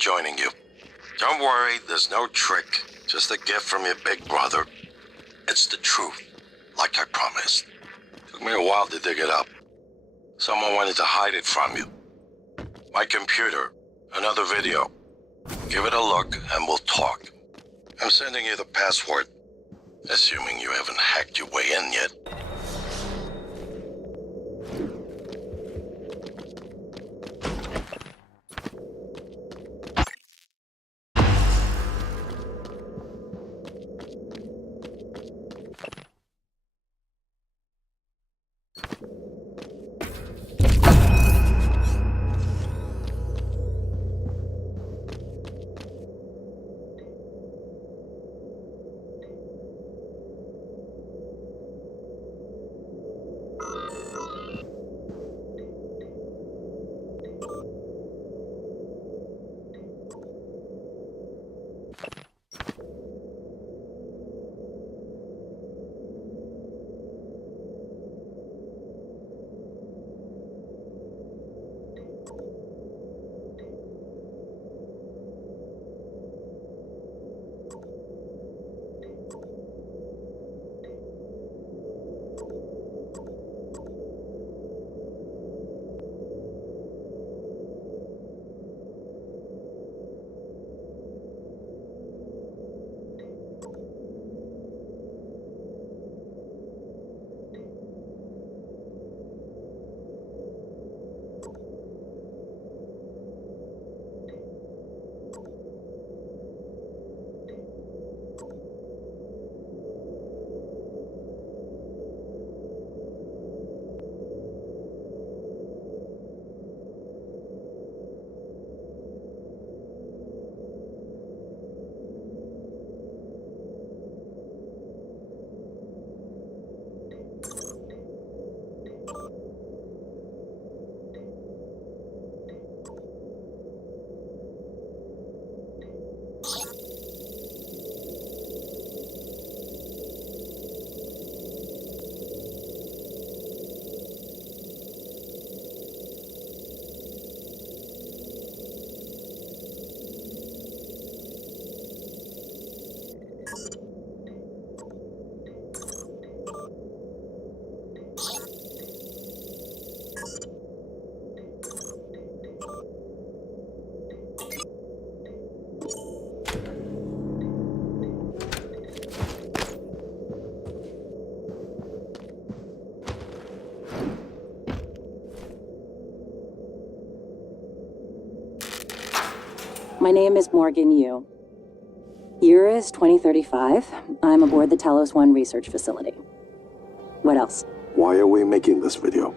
joining you. Don't worry, there's no trick. Just a gift from your big brother. It's the truth, like I promised. Took me a while to dig it up. Someone wanted to hide it from you. My computer, another video. Give it a look and we'll talk. I'm sending you the password, assuming you haven't hacked your way in yet. My name is Morgan Yu. Year is 2035. I'm aboard the Talos 1 research facility. What else? Why are we making this video?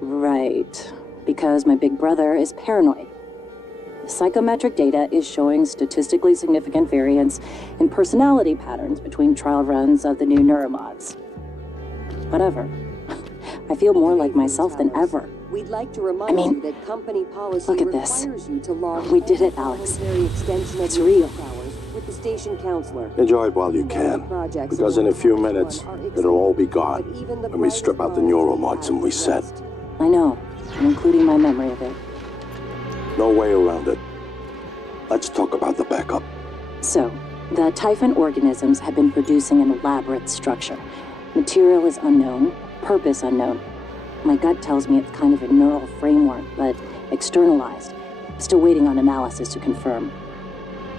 Right. Because my big brother is paranoid. Psychometric data is showing statistically significant variance in personality patterns between trial runs of the new neuromods. Whatever. I feel more like myself than ever. We'd like to remind you that company policy look at this. requires you to log We did it, all Alex. voluntary extension of It's your real. powers with the station counselor. Enjoy it while you can, because in a few minutes, it'll all be gone, and we strip out the neuromods and reset. I know, including my memory of it. No way around it. Let's talk about the backup. So, the Typhon organisms have been producing an elaborate structure. Material is unknown, purpose unknown. My gut tells me it's kind of a neural framework, but externalized. Still waiting on analysis to confirm.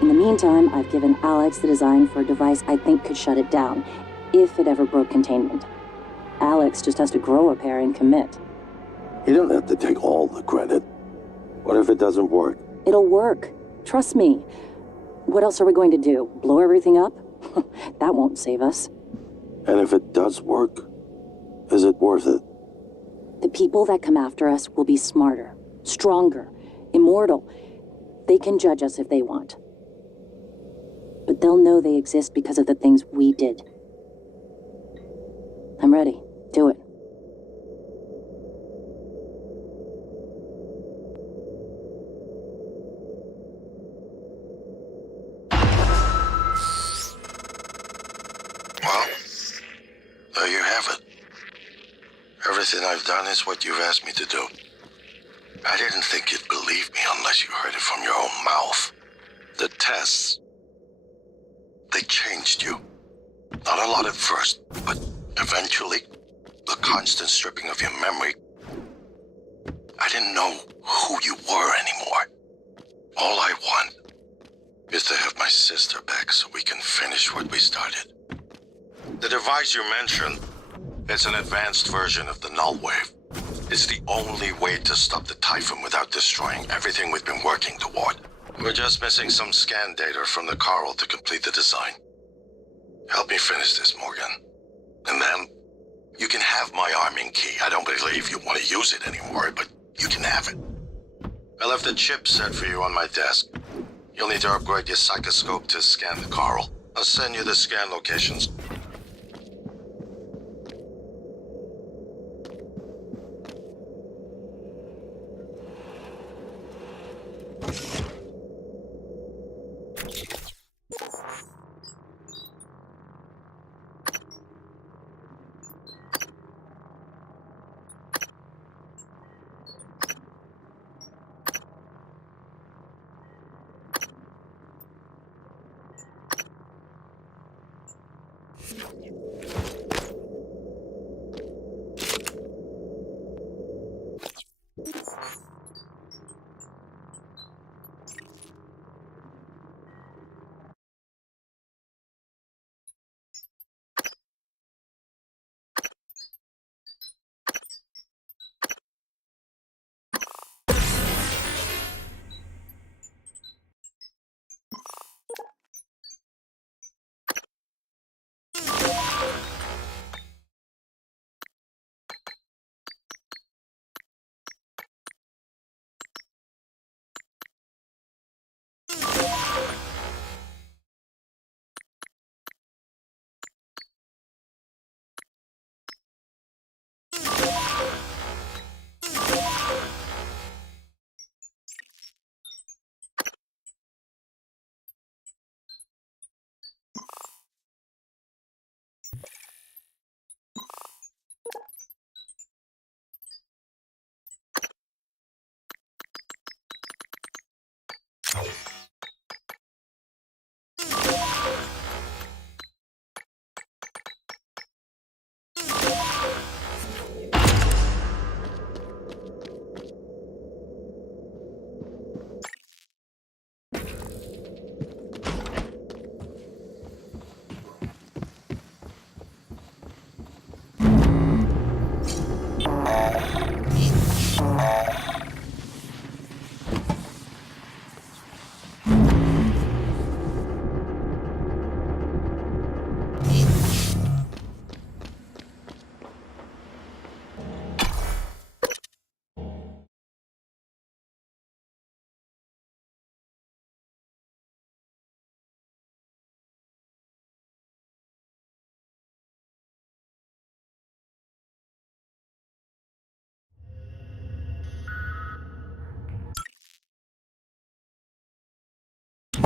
In the meantime, I've given Alex the design for a device I think could shut it down, if it ever broke containment. Alex just has to grow a pair and commit. You don't have to take all the credit. What if it doesn't work? It'll work. Trust me. What else are we going to do? Blow everything up? That won't save us. And if it does work, is it worth it? The people that come after us will be smarter, stronger, immortal. They can judge us if they want. But they'll know they exist because of the things we did. I'm ready. Do it. Well, there you have it. Everything I've done is what you've asked me to do. I didn't think you'd believe me unless you heard it from your own mouth. tests, they changed you. Not a lot at first, but eventually, the constant stripping of your memory, I didn't know who you were anymore. All I want is to have my sister back so we can finish what we started. The device you mentioned, it's an advanced version of the null wave. It's the only way to stop the Typhon without destroying everything we've been working toward. We're just missing some scan data from the coral to complete the design. Help me finish this, Morgan. And then, you can have my arming key. I don't believe you want to use it anymore, but you can have it. I left a chip set for you on my desk. You'll need to upgrade your psychoscope to scan the coral. I'll send you the scan locations.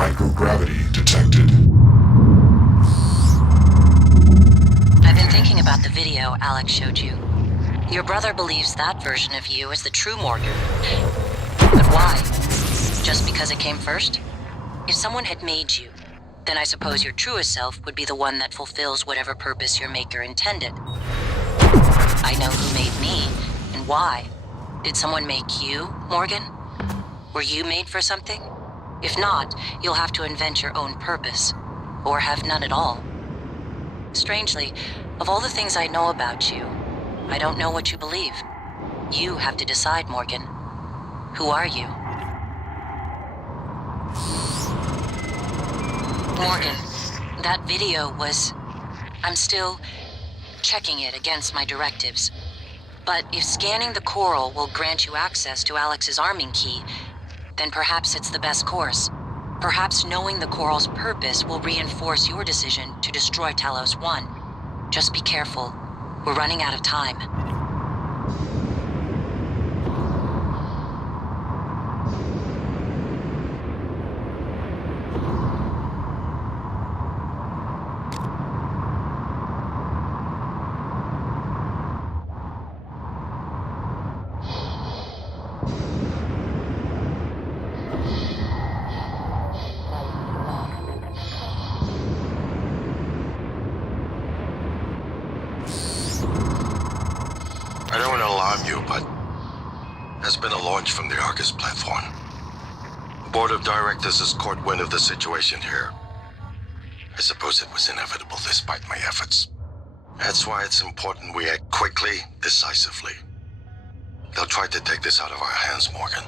Microgravity detected. I've been thinking about the video Alex showed you. Your brother believes that version of you is the true Morgan. But why? Just because it came first? If someone had made you, then I suppose your truest self would be the one that fulfills whatever purpose your maker intended. I know who made me, and why. Did someone make you, Morgan? Were you made for something? If not, you'll have to invent your own purpose, or have none at all. Strangely, of all the things I know about you, I don't know what you believe. You have to decide, Morgan. Who are you? Morgan, that video was... I'm still checking it against my directives. But if scanning the coral will grant you access to Alex's arming key, then perhaps it's the best course. Perhaps knowing the coral's purpose will reinforce your decision to destroy Talos 1. Just be careful. We're running out of time. alarm you, but there's been a launch from the Argus platform. The board of directors has caught wind of the situation here. I suppose it was inevitable despite my efforts. That's why it's important we act quickly, decisively. They'll try to take this out of our hands, Morgan.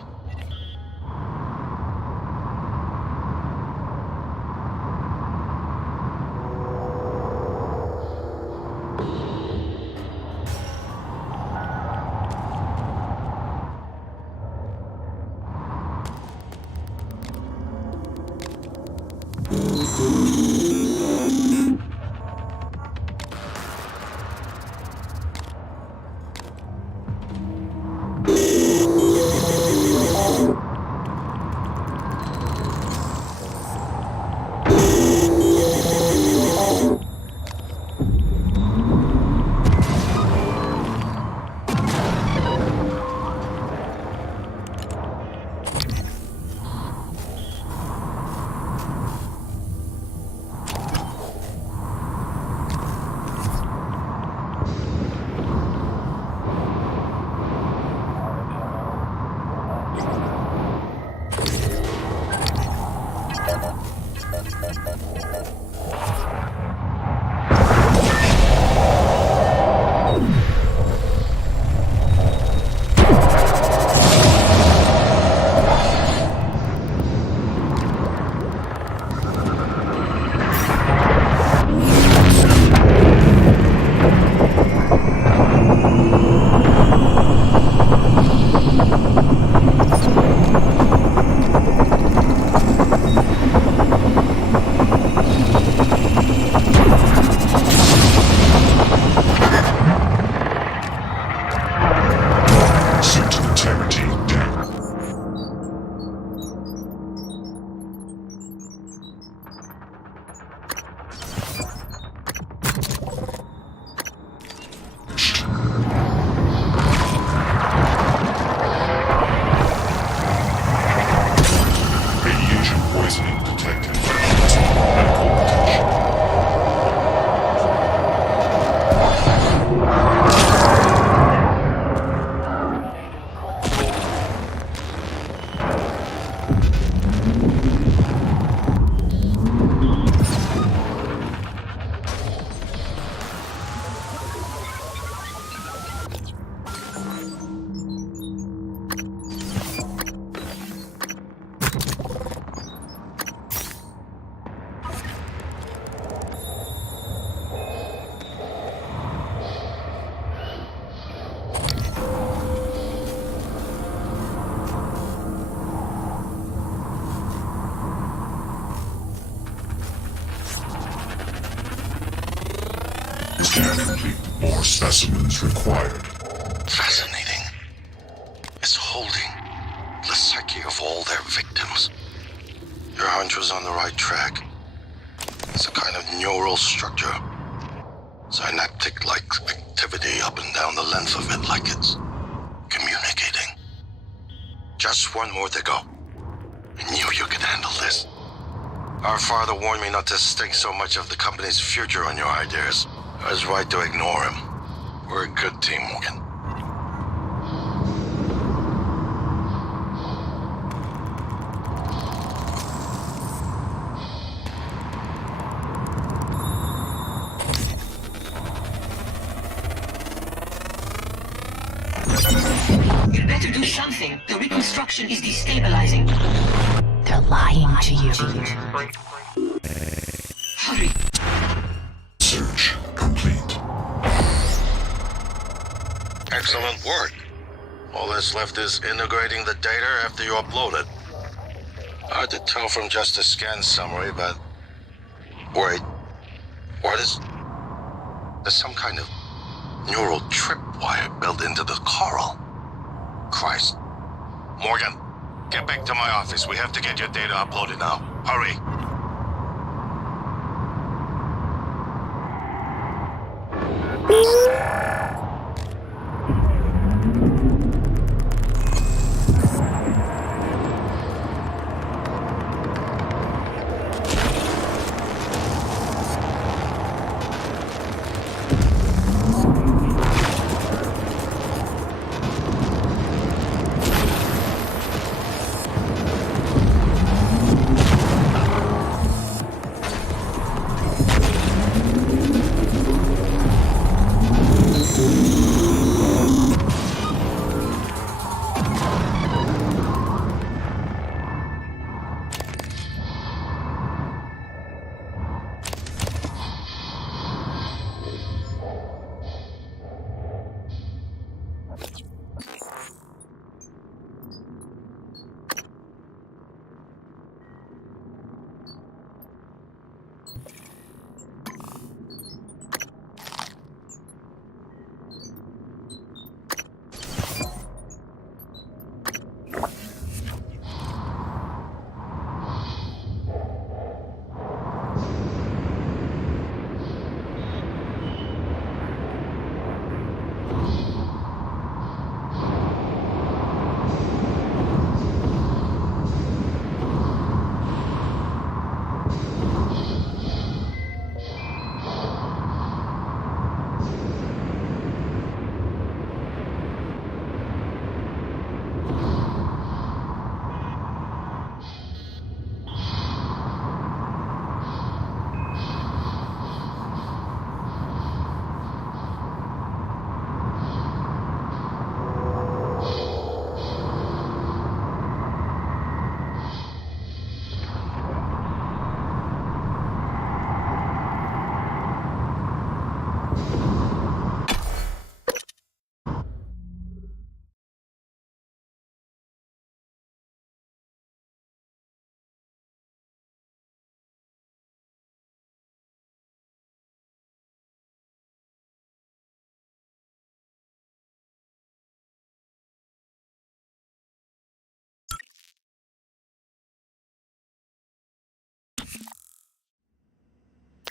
Scan complete. More specimens required. Fascinating. It's holding the psyche of all their victims. Your hunch was on the right track. It's a kind of neural structure. Synaptic-like activity up and down the length of it, like it's communicating. Just one more to go. I knew you could handle this. Our father warned me not to stake so much of the company's future on your ideas. I was right to ignore him. We're a good team, Morgan. You better do something. The reconstruction is destabilizing. They're lying to you. Hurry. Search complete. Excellent work. All that's left is integrating the data after you upload it. Hard to tell from just a scan summary, but... Wait. What is... There's some kind of neural tripwire built into the coral. Christ. Morgan, get back to my office. We have to get your data uploaded now. Hurry.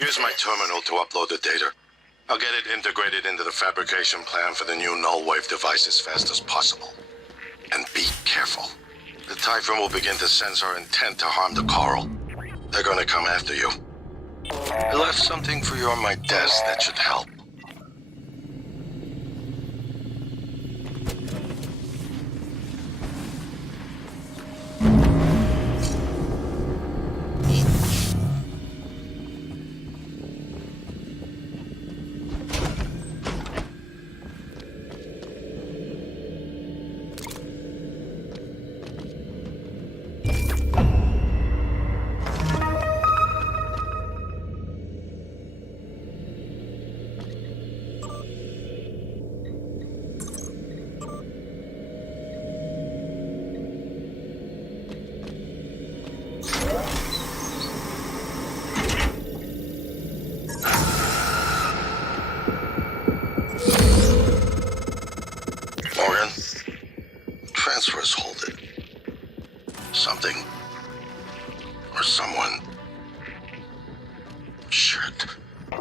Use my terminal to upload the data. I'll get it integrated into the fabrication plan for the new null wave device as fast as possible. And be careful. The Typhon will begin to sense our intent to harm the coral. They're gonna come after you. I left something for you on my desk that should help. Transfers hold it. Something. Or someone. Shit.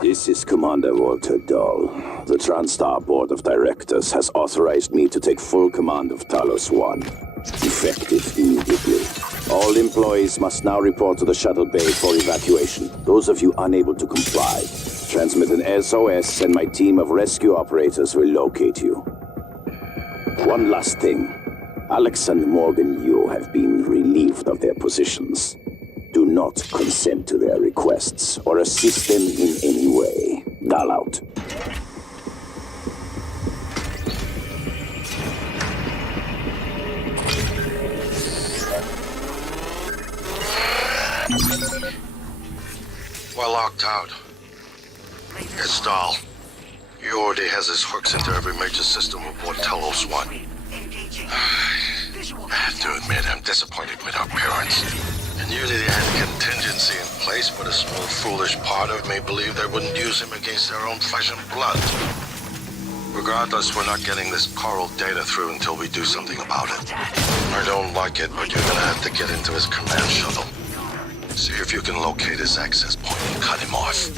This is Commander Walter Dahl. The TranStar Board of Directors has authorized me to take full command of Talos 1. Effective immediately. All employees must now report to the shuttle bay for evacuation. Those of you unable to comply, transmit an SOS and my team of rescue operators will locate you. One last thing. Alex and Morgan Yu have been relieved of their positions. Do not consent to their requests or assist them in any way. Dahl out. We're locked out. It's Dahl. He already has his hooks into every major system aboard Talos 1. I have to admit, I'm disappointed with our parents. I knew that he had a contingency in place, but a small foolish part of me believed they wouldn't use him against their own flesh and blood. Regardless, we're not getting this coral data through until we do something about it. I don't like it, but you're gonna have to get into his command shuttle. See if you can locate his access point and cut him off.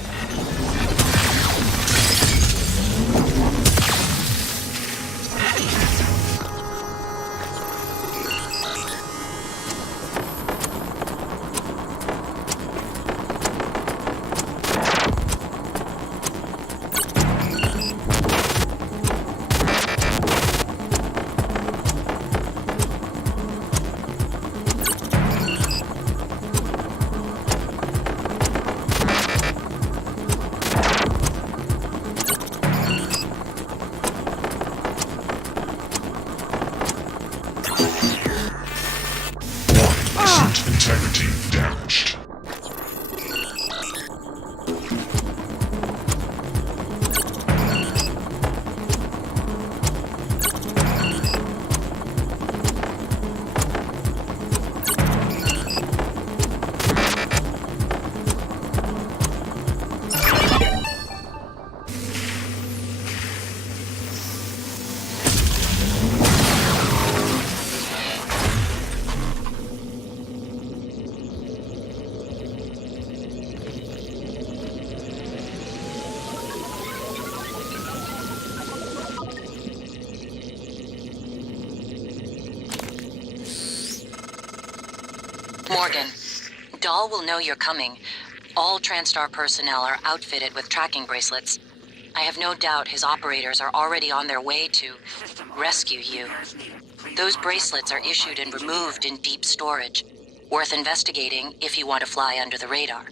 Integrity damaged. Morgan, Dahl will know you're coming. All TranStar personnel are outfitted with tracking bracelets. I have no doubt his operators are already on their way to rescue you. Those bracelets are issued and removed in deep storage. Worth investigating if you want to fly under the radar.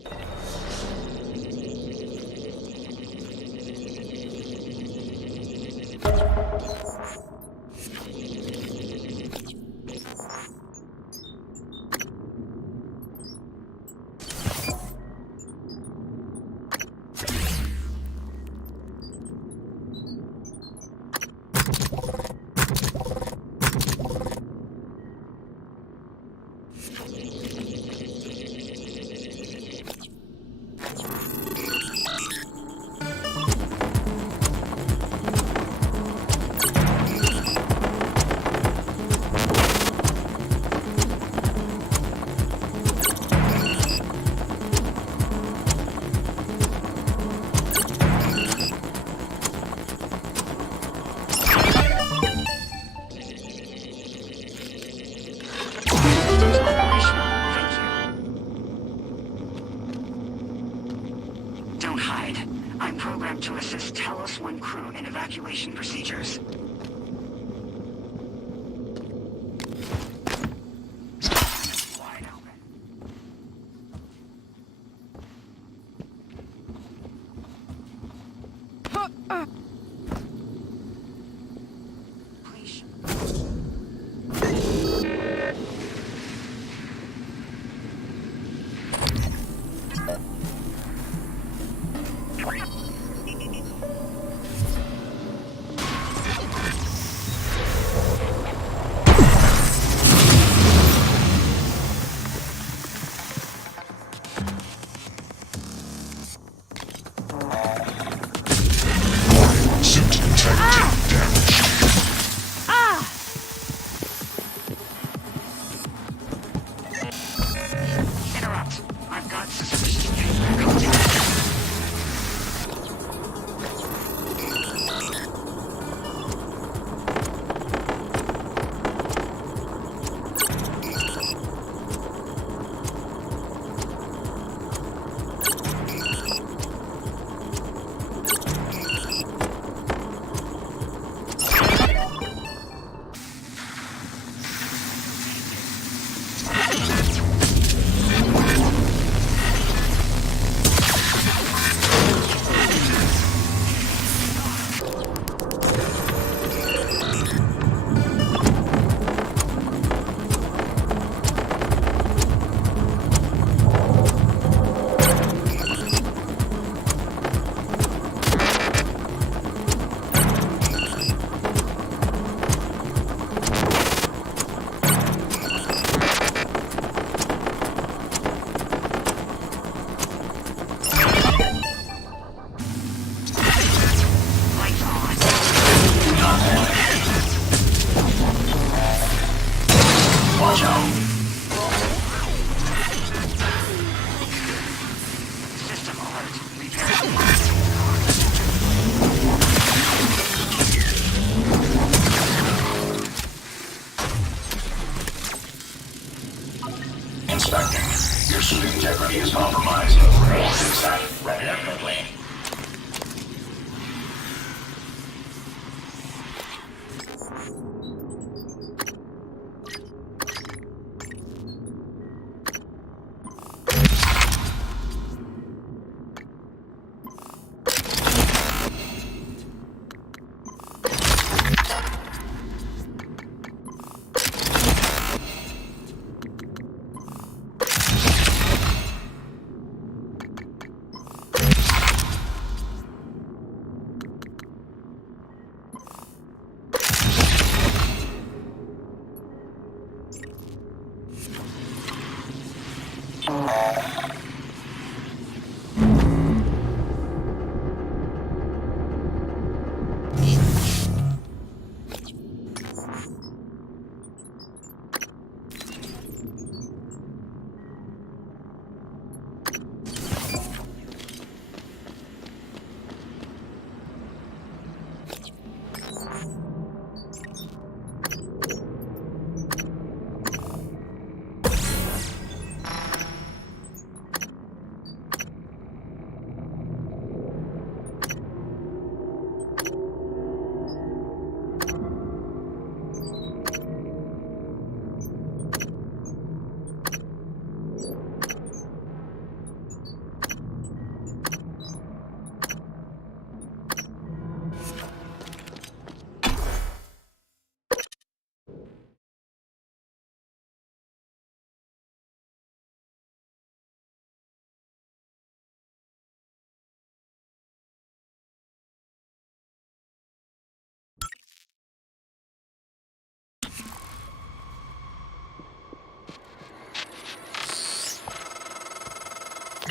assist Talos 1 crew in evacuation procedures. Wide open. Please. Suit integrity damaged. Interrupt. I've got suspicious feedback contact. System alert. Inspecting. Your suit integrity is compromised. Inside, ready imminently.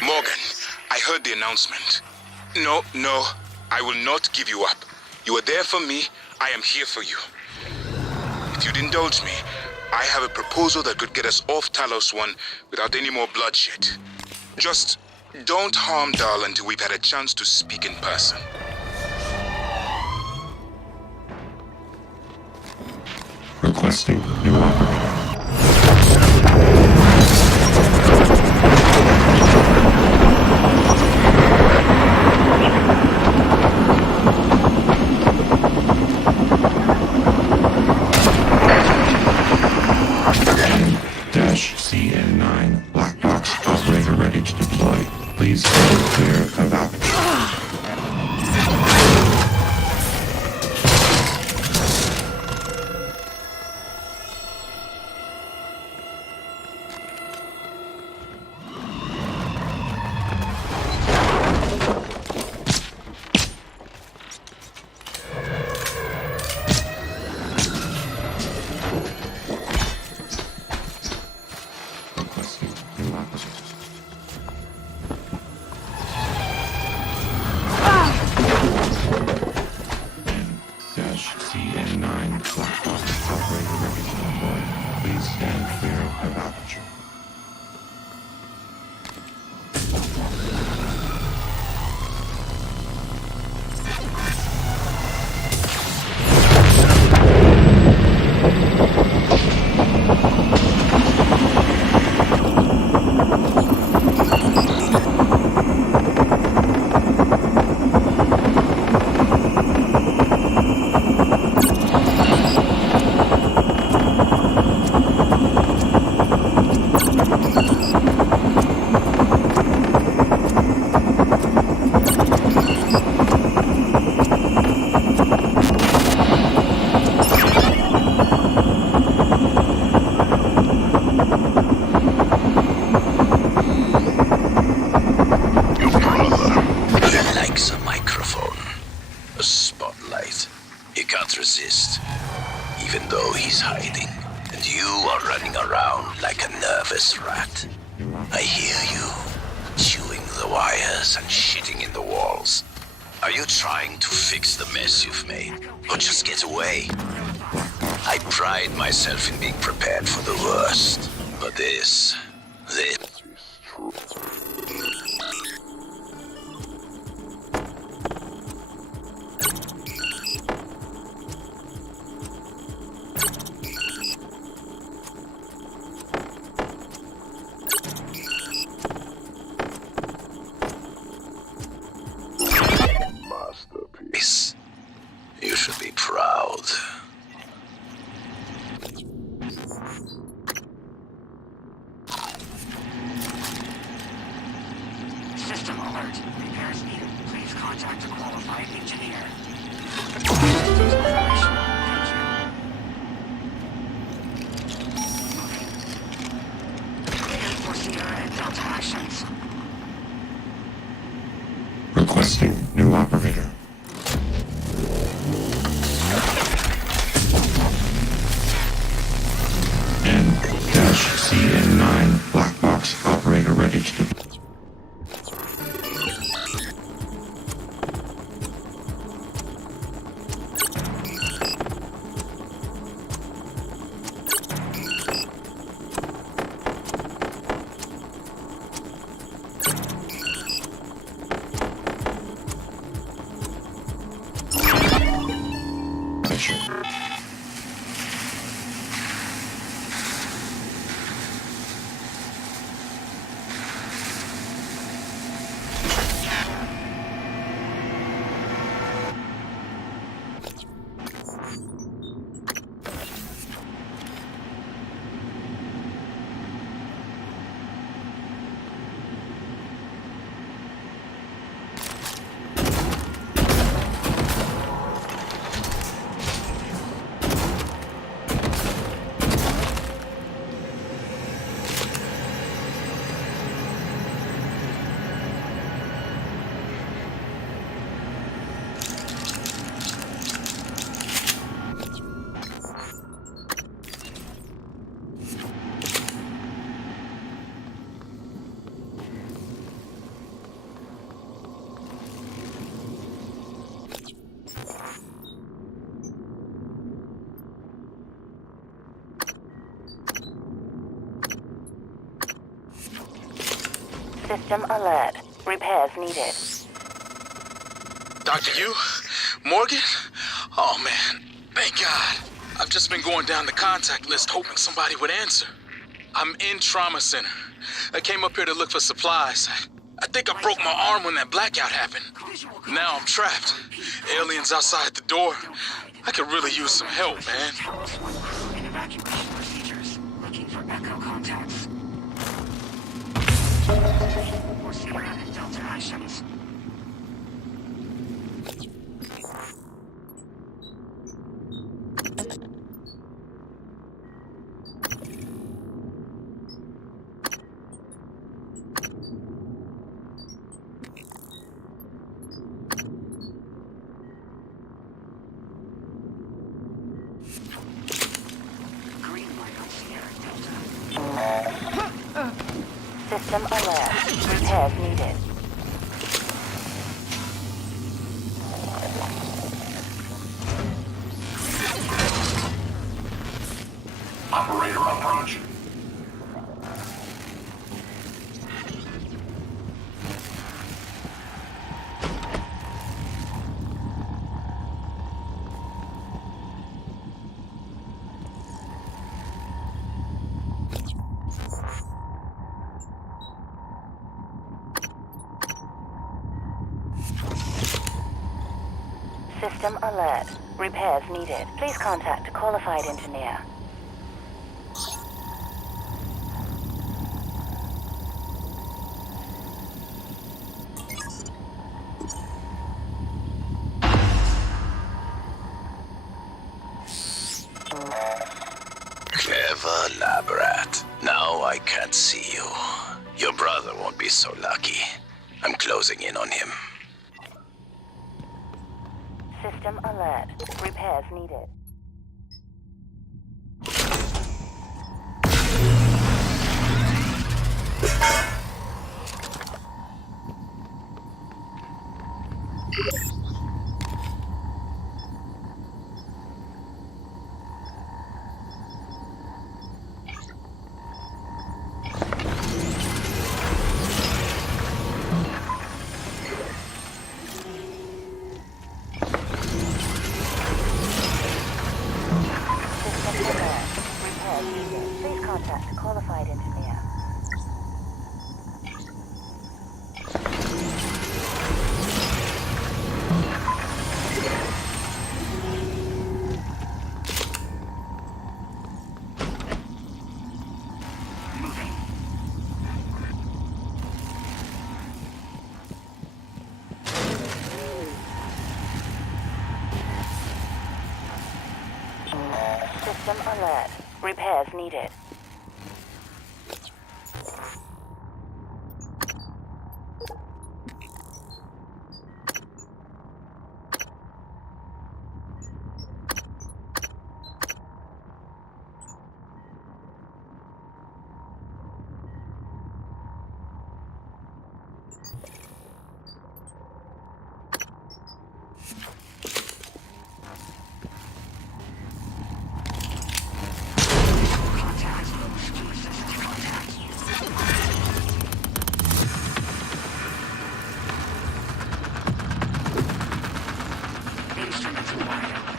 Morgan, I heard the announcement. No, I will not give you up. You are there for me, I am here for you. If you'd indulge me, I have a proposal that could get us off Talos 1 without any more bloodshed. Just don't harm Dahl until we've had a chance to speak in person. Requesting new operator. The spotlight. He can't resist, even though he's hiding. And you are running around like a nervous rat. I hear you, chewing the wires and shitting in the walls. Are you trying to fix the mess you've made, or just get away? I pride myself in being prepared for the worst, but this... Masterpiece. You should be proud. System alert. Repairs needed. Please contact a qualified engineer. For Sierra and Delta actions. Requesting new operator. N-CN9 black box operator ready to deploy. System alert. Repairs needed. Dr. Yu? Morgan? Oh man, thank God. I've just been going down the contact list hoping somebody would answer. I'm in trauma center. I came up here to look for supplies. I think I broke my arm when that blackout happened. Now I'm trapped. Aliens outside the door. I could really use some help, man. And evacuation procedures. Looking for echo contacts. For Sierra and Delta actions. System alert. Repairs needed. Operator approach. System alert. Repairs needed. Please contact a qualified engineer. Clever lab rat. Now I can't see you. Your brother won't be so lucky. I'm closing in on him. System alert. Repairs needed. Please contact qualified engineer. System alert. Repairs needed.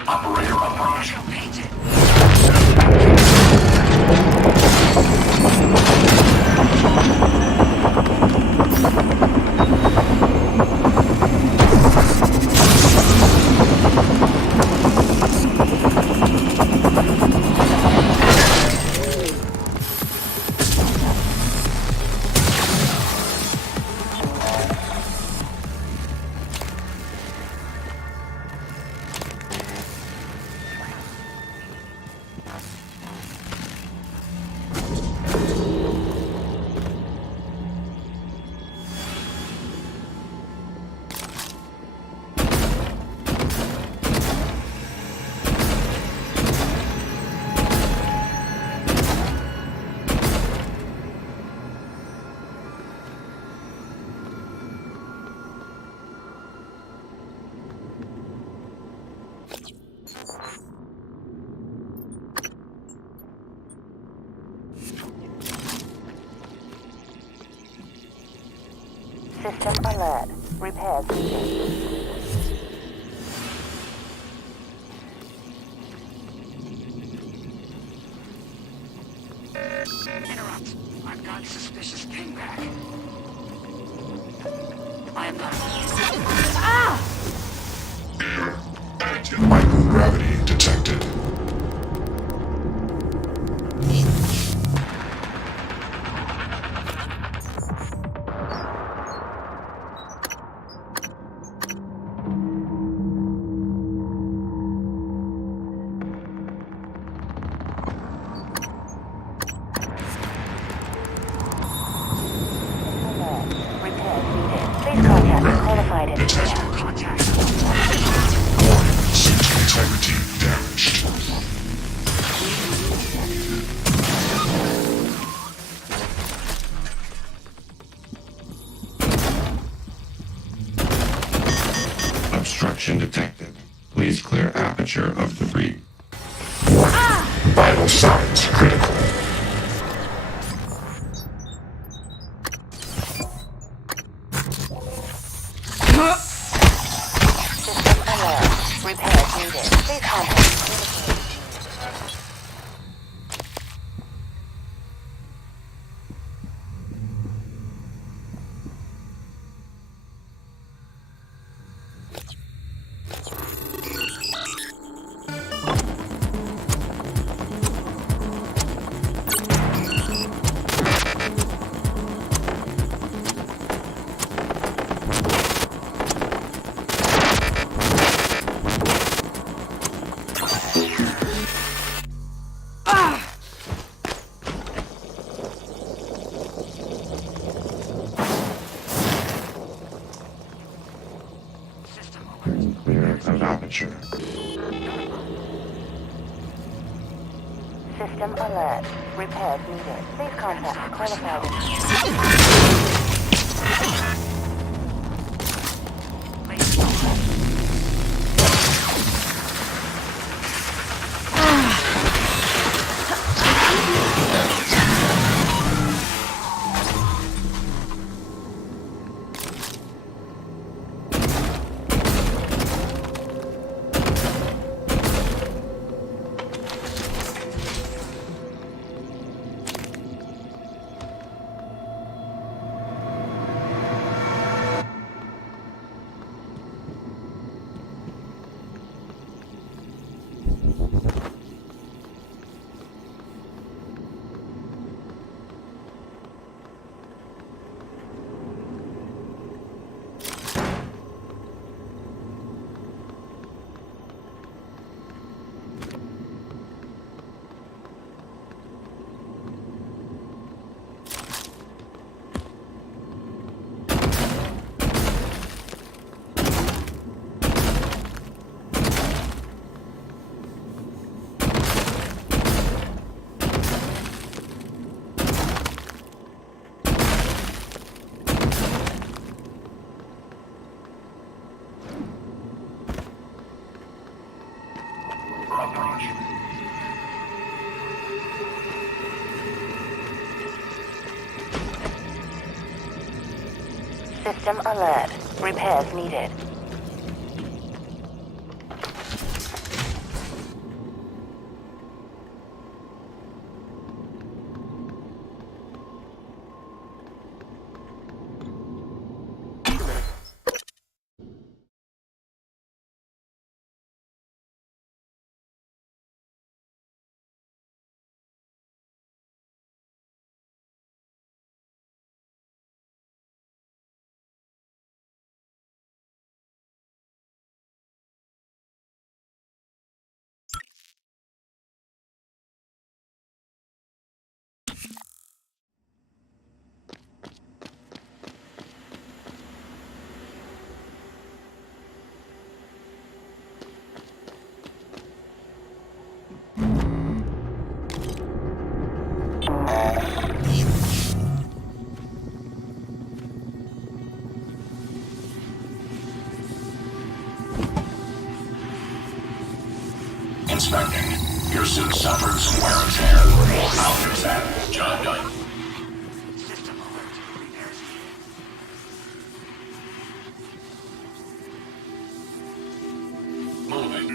Operator upright. System alert. Repairs needed. Interrupt. I've got suspicious ping back. I am not. Microgravity detected. Please contact qualified engineer. Warning, system integrity damaged. Obstruction detected. Please clear aperture of debris. Warning, vital signs critical. System alert. Repairs needed. Please contact. clear of aperture. System alert. Repairs needed. Please contact qualified. System alert. Repairs needed. Inspecting. Your suit suffered some wear and tear. I'll fix that. Job done. System alert. Repairs Moving.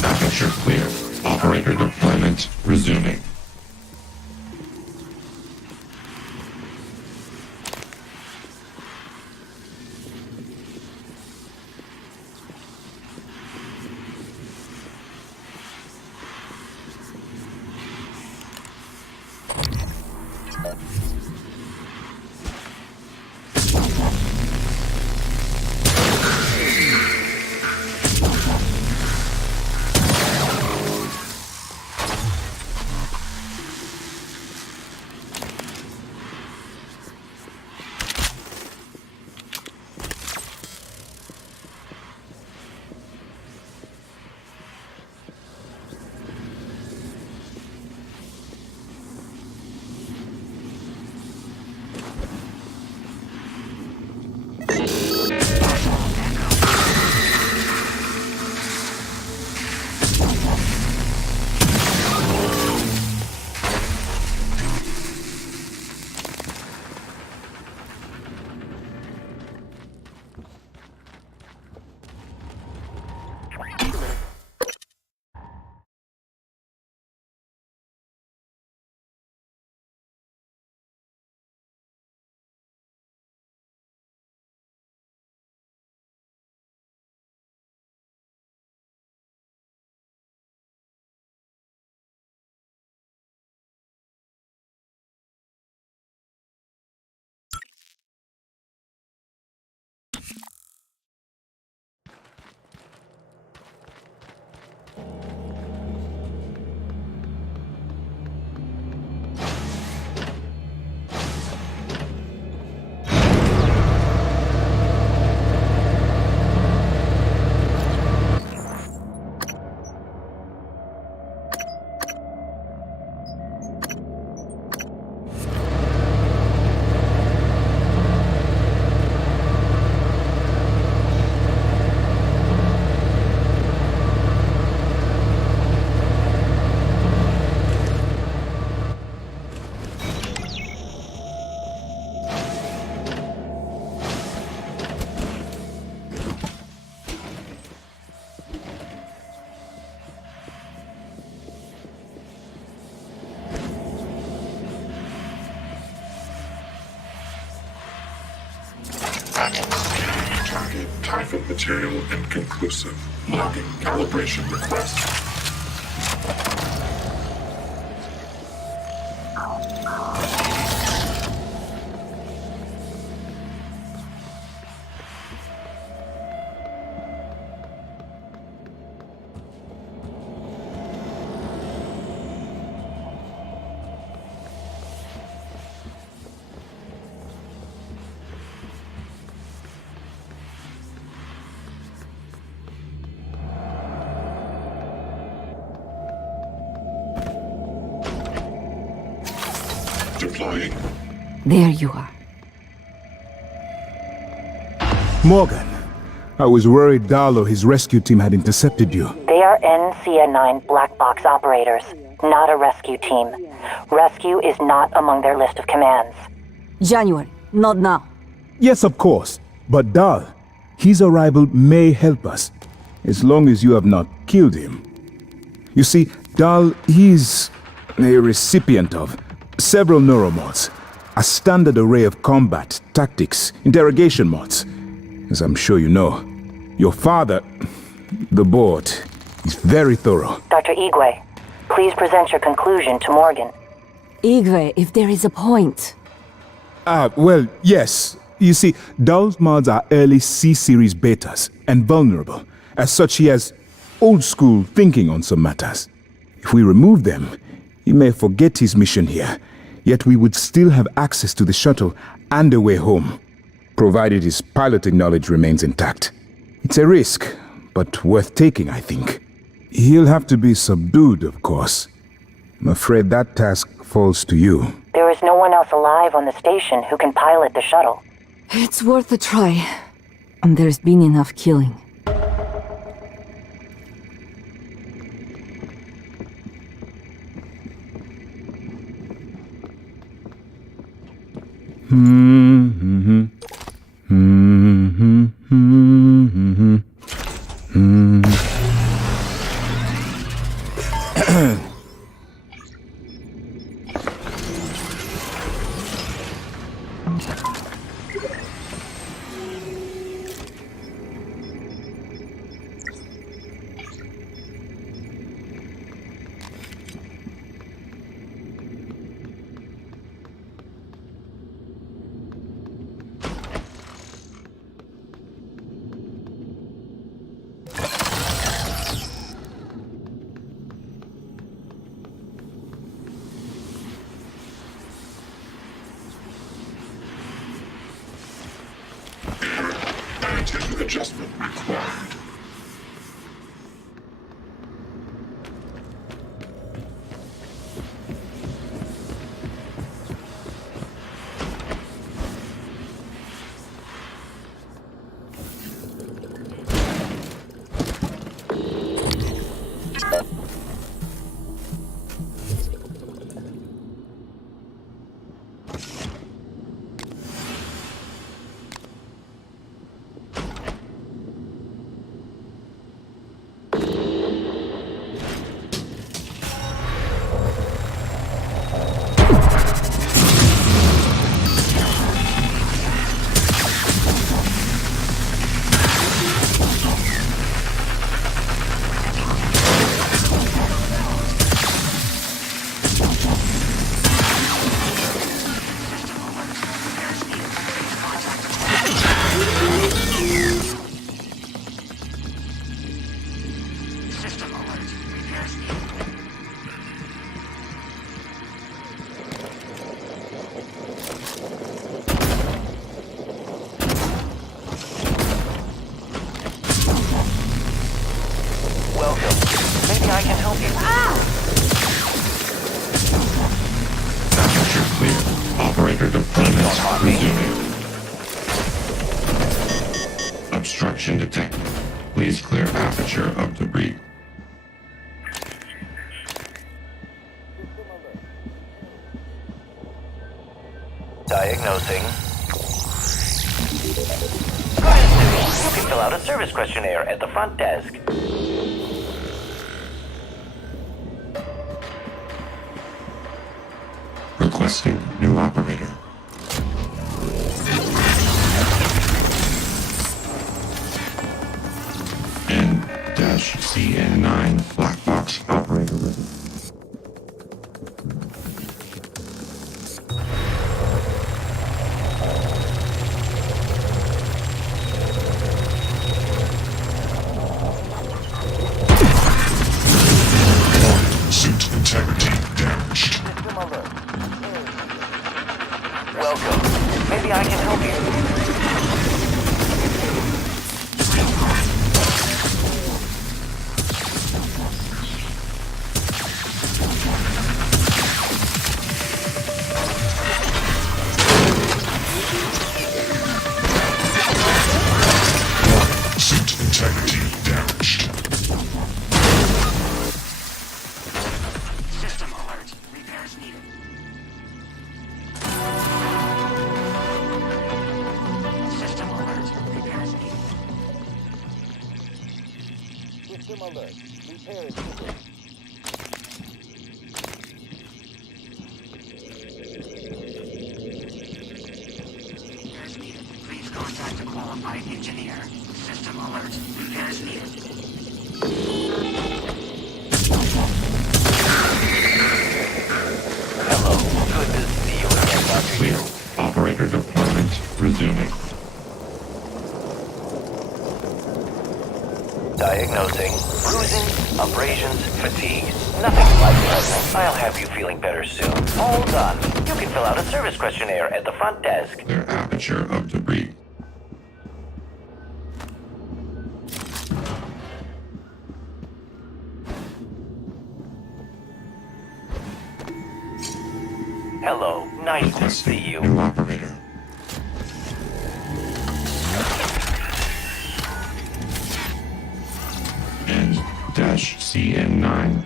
Aperture clear. Operator deployment resumed. Typhon material inconclusive. Logging calibration request. Deploying. There you are. Morgan, I was worried Dahl or his rescue team had intercepted you. They are NCA-9 black box operators, not a rescue team. Rescue is not among their list of commands. January, not now. Yes, of course. But Dahl, his arrival may help us, as long as you have not killed him. You see, Dahl, he's a recipient of several neuromods, a standard array of combat, tactics, interrogation mods. As I'm sure you know, your father, the board, is very thorough. Dr. Igwe, please present your conclusion to Morgan. Igwe, if there is a point. Well, yes. You see, Dahl's mods are early C-series betas and vulnerable. As such, he has old-school thinking on some matters. If we remove them, he may forget his mission here, yet we would still have access to the shuttle and a way home, provided his piloting knowledge remains intact. It's a risk, but worth taking, I think. He'll have to be subdued, of course. I'm afraid that task falls to you. There is no one else alive on the station who can pilot the shuttle. It's worth a try. And there's been enough killing. Adjustment required. I can help you. Aperture clear. Operator deployment resuming. Obstruction detected. Please clear aperture of debris. Diagnosing. Go ahead, Sue. You can fill out a service questionnaire at the front desk. Requesting new operator. integrity damaged. System alert. Repairs needed. System alert. Repairs needed. System alert. Repairs needed. Repairs needed. Please contact a qualified engineer. System alert. Repairs needed. Hello. Good to see you again, Dr. Clear. Operator deployment resuming. Diagnosing. Bruising, abrasions, fatigue. Nothing life-threatening. I'll have you feeling better soon. All done. You can fill out a service questionnaire at the front desk. Clear aperture of debris. Hello. Nice to see Requesting you. new operator. N-CN9.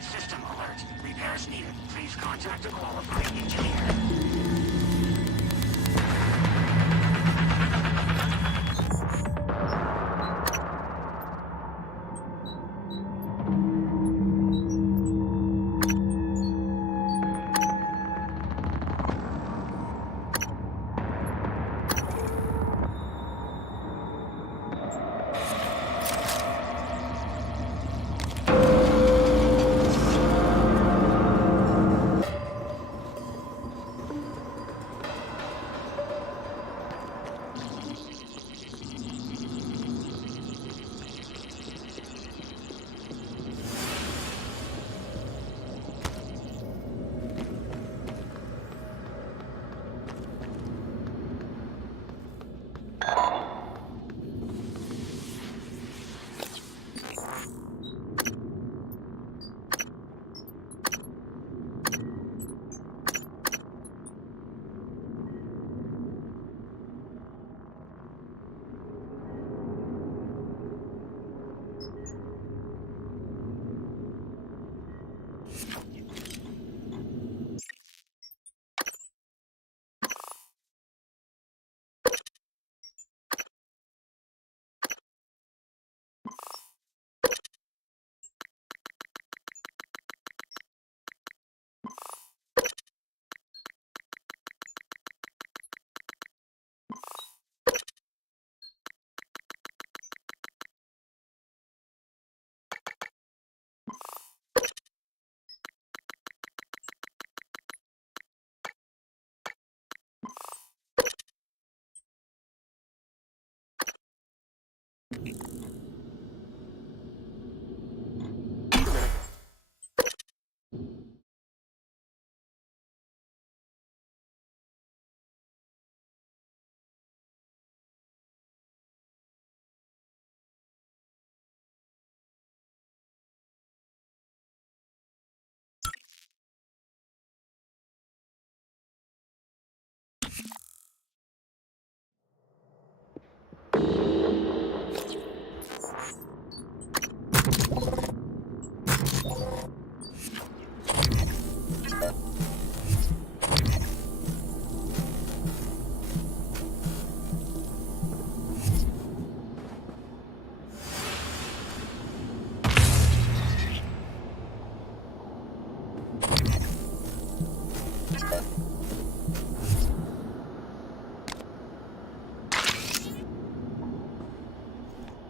System alert. Repairs needed. Please contact a qualified engineer.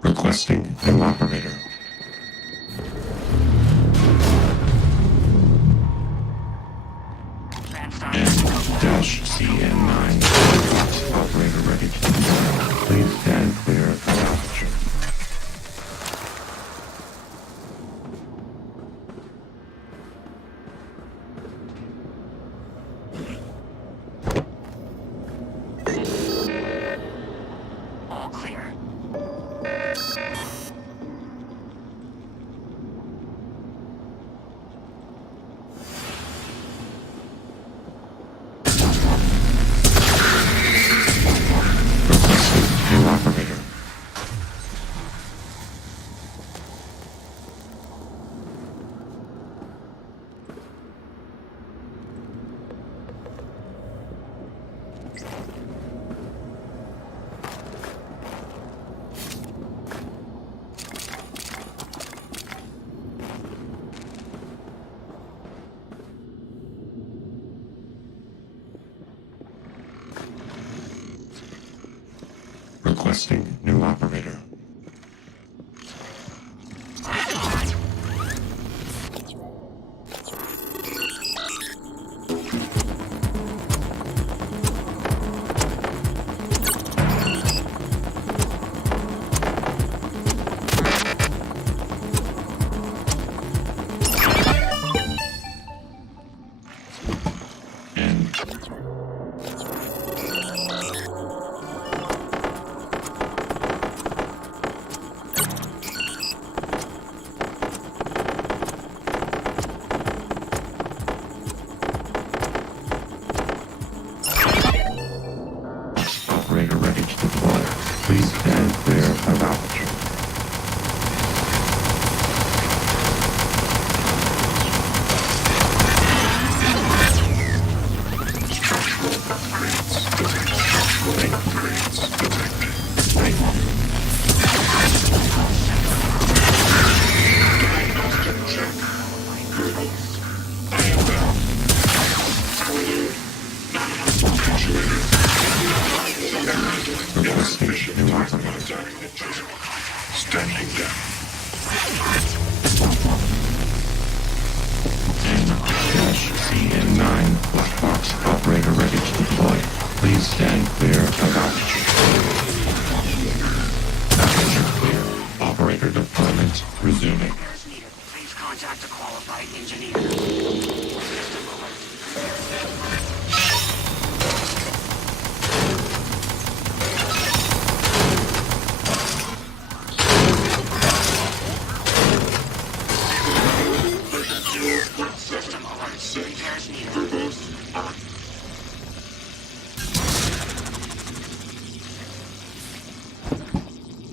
Requesting new operator. N-CN9. Operator ready to deploy. Please stand clear of the aperture. All clear. Requesting new operator. Operator ready to deploy. Please stand clear of aperture. Structural upgrades detected. Structural upgrades detected. Diagnostic check. Good. I am down. Actuated. Requesting new operator. Standing down. CN9 black box operator ready to deploy. Please stand clear of altitude. Aperture clear. Operator deployment resuming. Repairs needed. Please contact a qualified engineer. System alert. System alert. Repairs needed.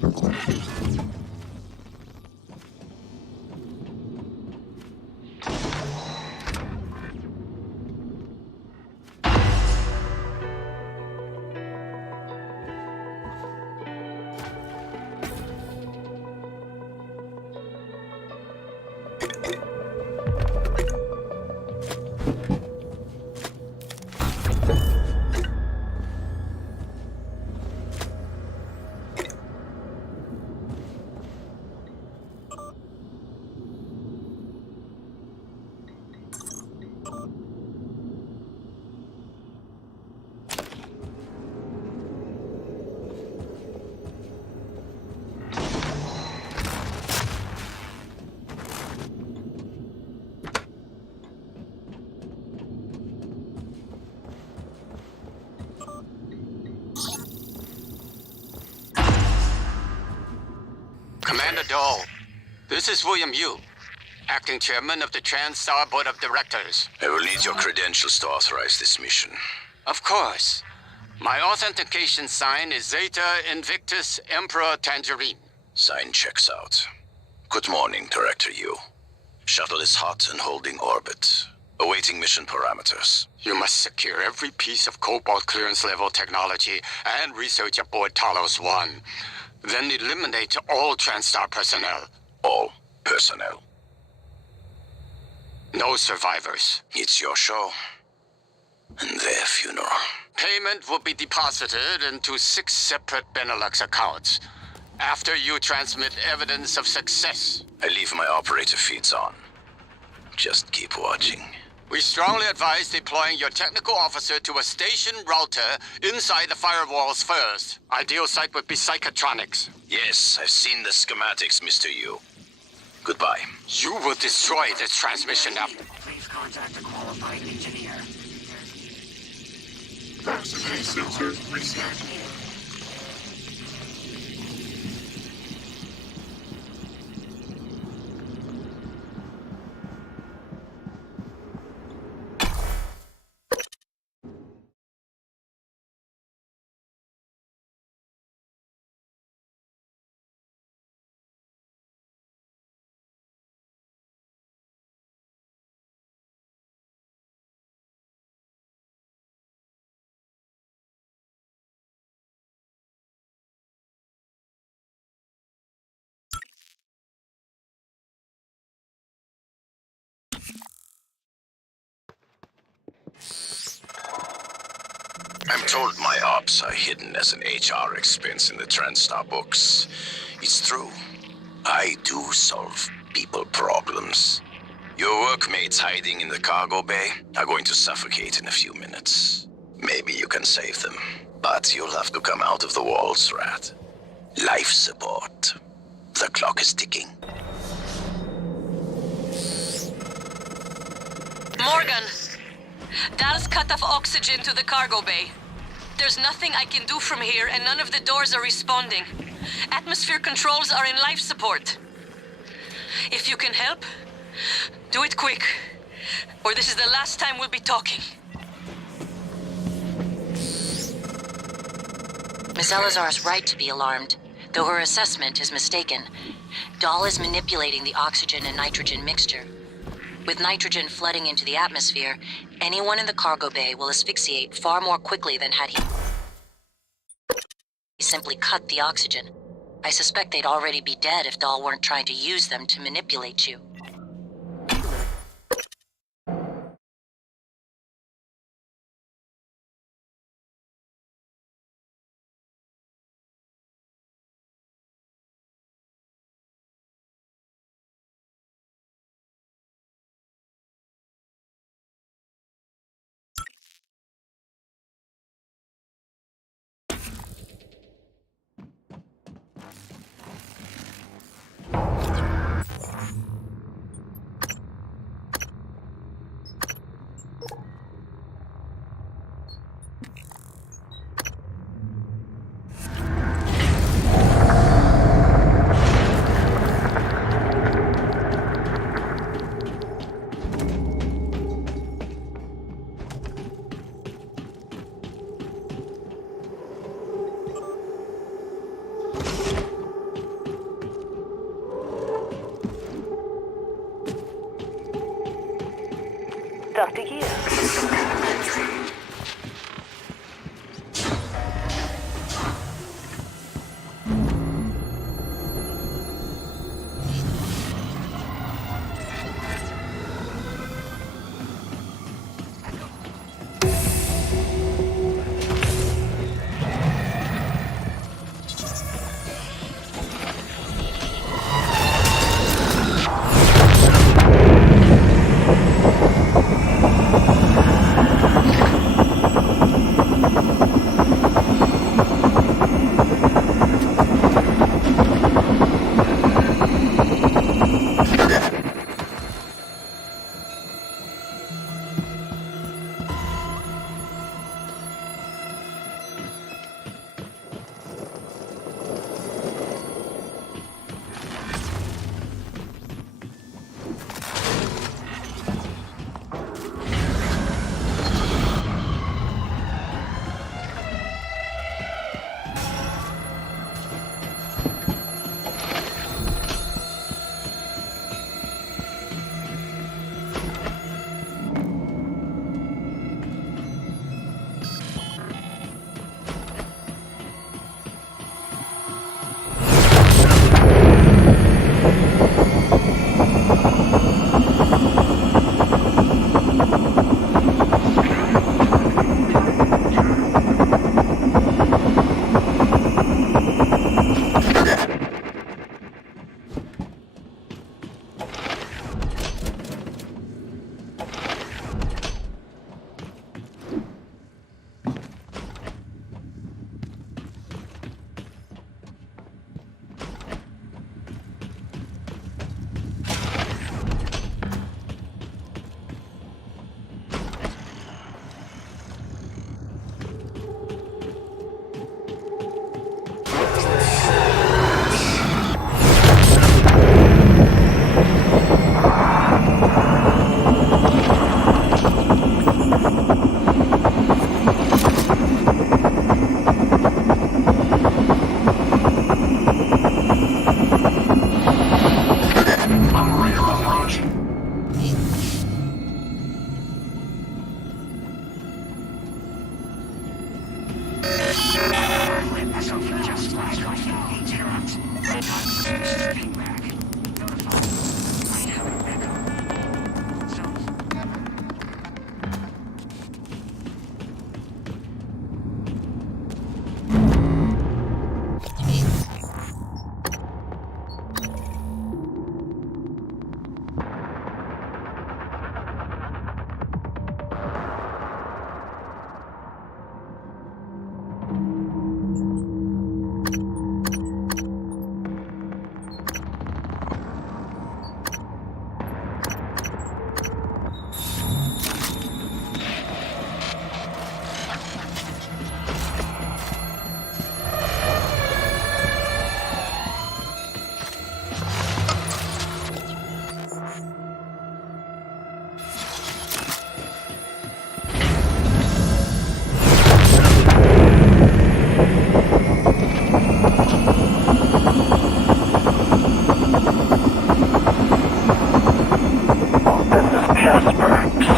Requesting. Commander Dole, this is William Yu, acting chairman of the TranStar Board of Directors. I will need your credentials to authorize this mission. Of course. My authentication sign is Zeta Invictus Emperor Tangerine. Sign checks out. Good morning, Director Yu. Shuttle is hot and holding orbit. Awaiting mission parameters. You must secure every piece of Cobalt clearance level technology and research aboard Talos 1. Then eliminate all TranStar personnel. All personnel. No survivors. It's your show. And their funeral. Payment will be deposited into 6 separate Benelux accounts after you transmit evidence of success. I leave my operator feeds on. Just keep watching. We strongly advise deploying your technical officer to a station router inside the firewalls first. Ideal site would be Psychotronics. Yes, I've seen the schematics, Mr. Yu. Goodbye. You will destroy this transmission up. Please contact a qualified engineer. Proximity sensors reset. I'm told my ops are hidden as an HR expense in the TranStar books. It's true. I do solve people problems. Your workmates hiding in the cargo bay are going to suffocate in a few minutes. Maybe you can save them, but you'll have to come out of the walls, Rat. Life support. The clock is ticking. Morgan! Dal's cut off oxygen to the cargo bay. There's nothing I can do from here, and none of the doors are responding. Atmosphere controls are in life support. If you can help, do it quick, or this is the last time we'll be talking. Miss Elazar is right to be alarmed, though her assessment is mistaken. Dahl is manipulating the oxygen and nitrogen mixture. With nitrogen flooding into the atmosphere, anyone in the cargo bay will asphyxiate far more quickly than had he simply cut the oxygen. I suspect they'd already be dead if Dahl weren't trying to use them to manipulate you. Dr. Yu.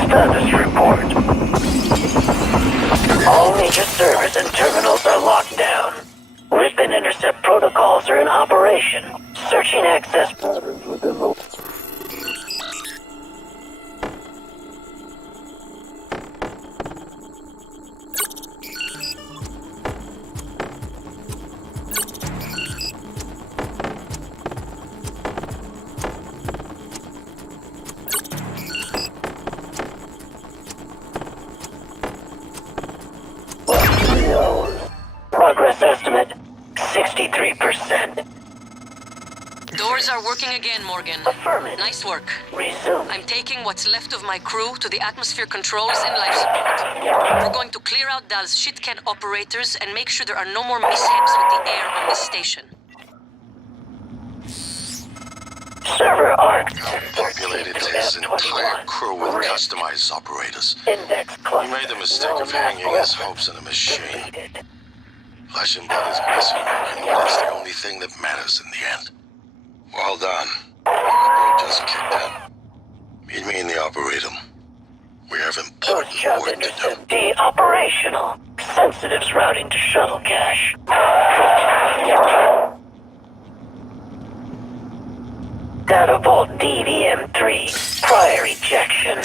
Status report. All major servers and terminals are locked down. Rip and intercept protocols are in operation. Searching access patterns within the... Progress estimate, 63%. Doors are working again, Morgan. Affirmative. Nice work. Resume. I'm taking what's left of my crew to the atmosphere controls and life support. We're going to clear out Dal's shit-can operators and make sure there are no more mishaps with the air on this station. Server arc. Populated his entire crew with customized operators. Index He made the mistake of hanging his hopes in a machine. Flesh and blood is messy, Morgan, but it's the only thing that matters in the end. Well done. Your boat just kicked in. Meet me in the Arboretum. We have important work to do. De-operational. Sensitives routing to shuttle cache. Data vault DVM-3. Prior ejection.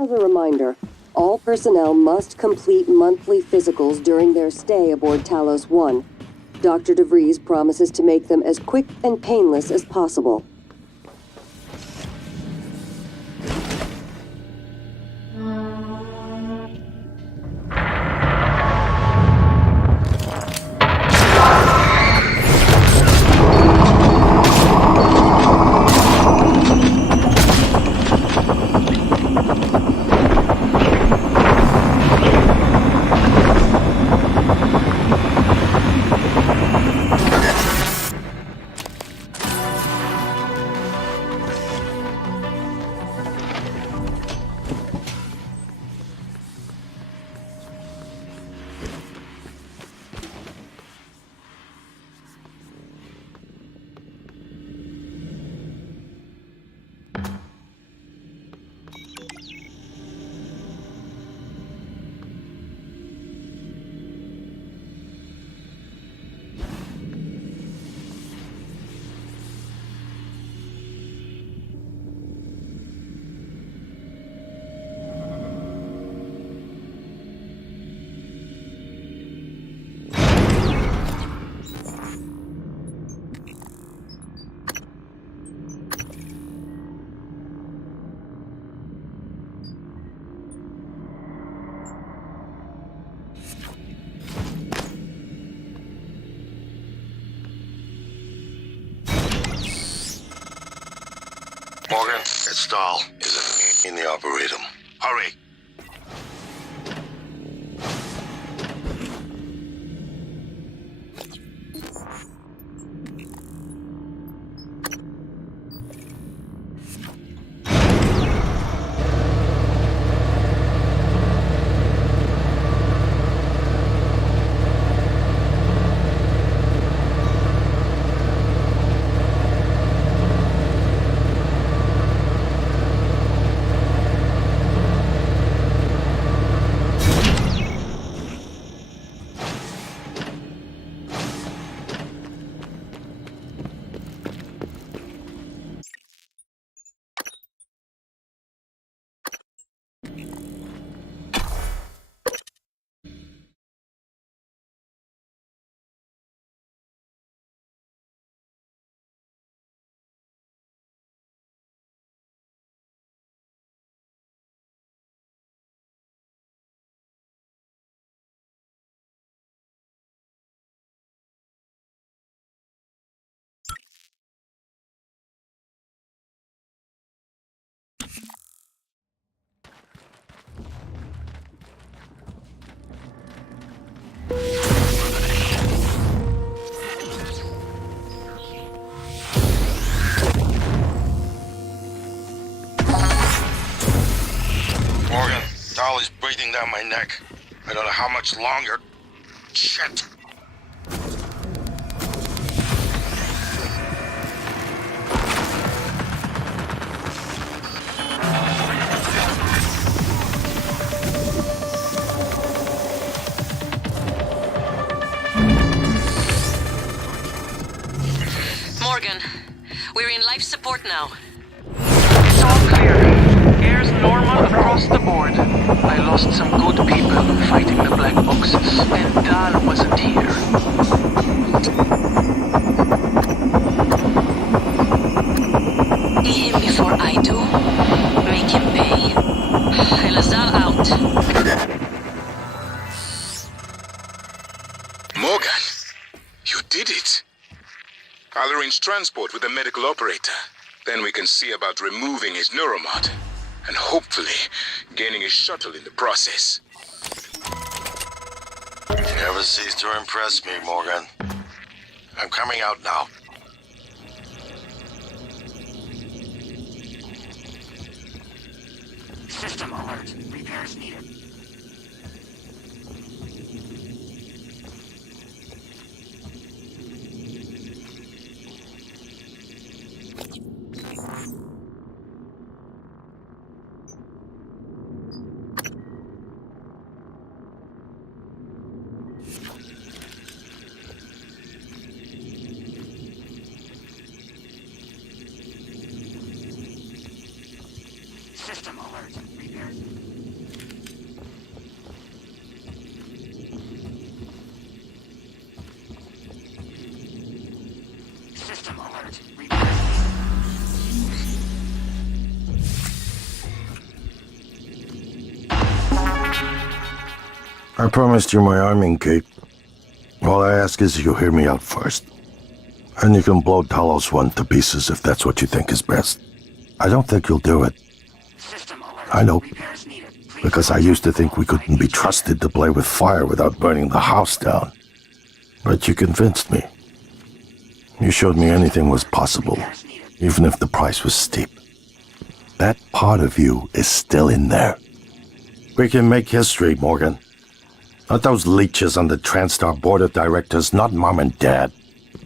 As a reminder, all personnel must complete monthly physicals during their stay aboard Talos 1. Dr. DeVries promises to make them as quick and painless as possible. Morgan, it's Dahl. Is in the Arboretum. Hurry! Morgan, Dahl is breathing down my neck. I don't know how much longer. Shit! Morgan, we're in life support now. It's all clear. Air's normal across the board. I lost some good people fighting the black boxes, and Dahl wasn't here. Eat him before I do. Make him pay. Elazar out. Morgan, you did it. I'll arrange transport with the medical operator. Then we can see about removing his neuromod. And hopefully, gaining his shuttle in the process. You never cease to impress me, Morgan. I'm coming out now. System alert. Repairs needed. System alert. Repairs. I promised you my arming key. All I ask is you hear me out first. And you can blow Talos 1 to pieces if that's what you think is best. I don't think you'll do it. I know. Because I used to think we couldn't be trusted to play with fire without burning the house down. But you convinced me. You showed me anything was possible, even if the price was steep. That part of you is still in there. We can make history, Morgan. Not those leeches on the TranStar board of directors, not Mom and Dad.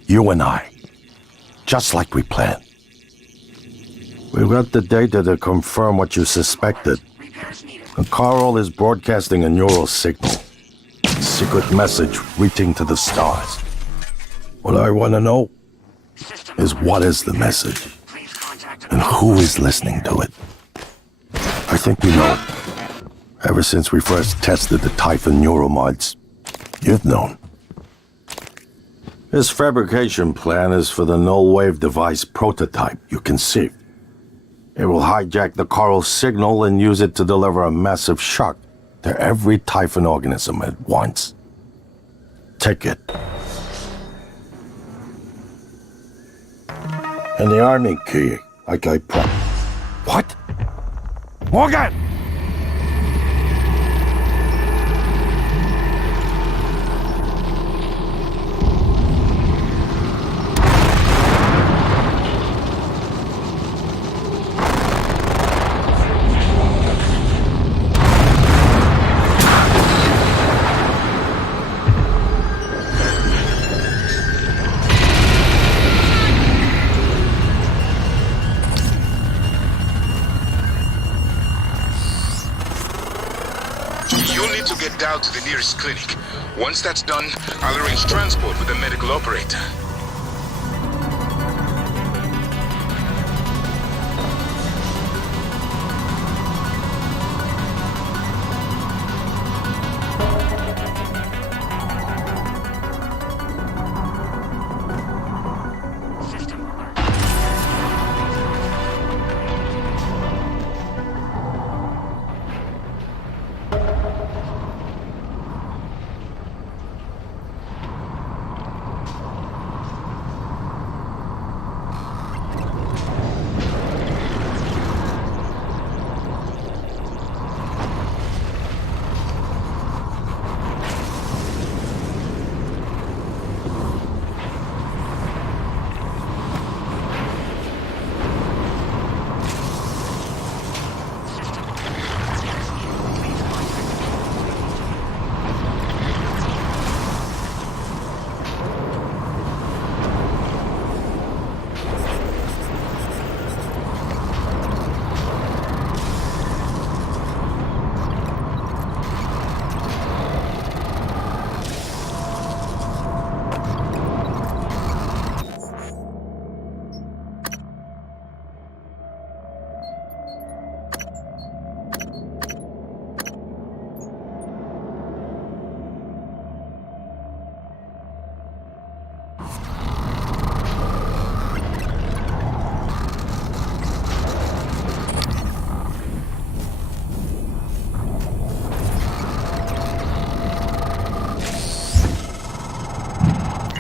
You and I. Just like we planned. We've got the data to confirm what you suspected. And Carl is broadcasting a neural signal. A secret message reaching to the stars. What I want to know is what is the message? And who is listening to it? I think we know. Ever since we first tested the Typhon neuromods, you've known. This fabrication plan is for the null-wave device prototype you conceived. It will hijack the Carl signal and use it to deliver a massive shock to every Typhon organism at once. Take it. And the army key, like I promised. What? Morgan! Down to the nearest clinic. Once that's done, I'll arrange transport with the medical operator.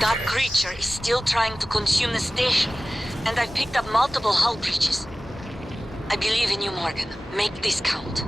That creature is still trying to consume the station, and I've picked up multiple hull breaches. I believe in you, Morgan. Make this count.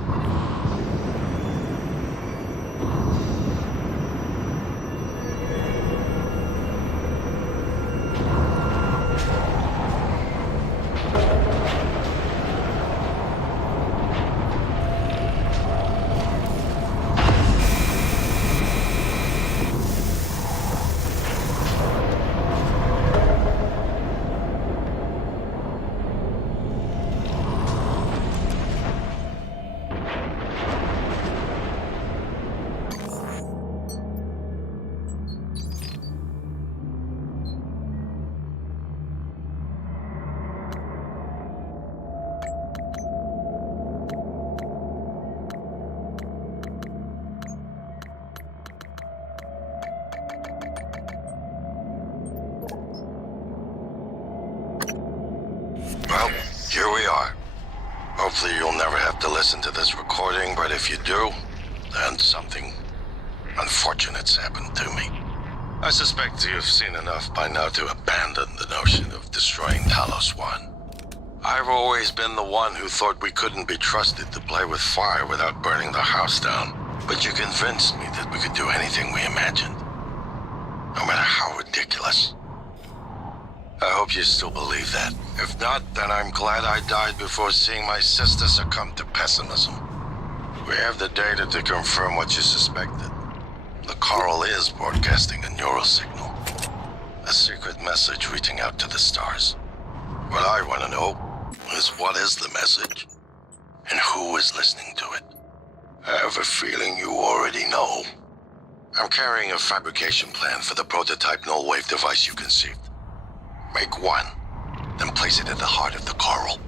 Well, here we are. Hopefully you'll never have to listen to this recording, but if you do, then something unfortunates happened to me. I suspect you've seen enough by now to abandon the notion of destroying Talos 1. I've always been the one who thought we couldn't be trusted to play with fire without burning the house down. But you convinced me that we could do anything we imagined. No matter how ridiculous. I hope you still believe that. If not, then I'm glad I died before seeing my sister succumb to pessimism. We have the data to confirm what you suspected. The coral is broadcasting a neural signal. A secret message reaching out to the stars. What I want to know is what is the message? And who is listening to it? I have a feeling you already know. I'm carrying a fabrication plan for the prototype null-wave device you conceived. Make one, then place it at the heart of the coral.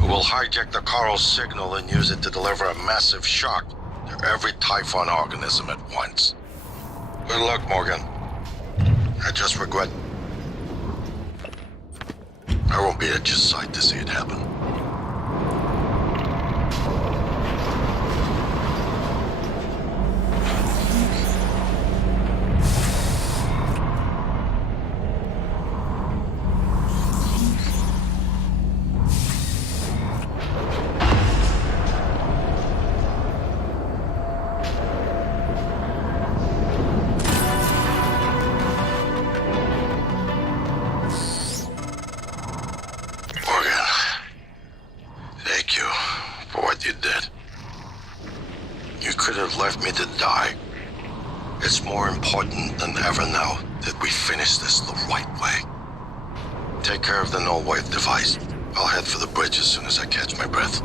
We will hijack the coral's signal and use it to deliver a massive shock to every Typhon organism at once. Good luck, Morgan. I just regret I won't be at your side to see it happen. Left me to die. It's more important than ever now that we finish this the right way. Take care of the null-wave device. I'll head for the bridge as soon as I catch my breath.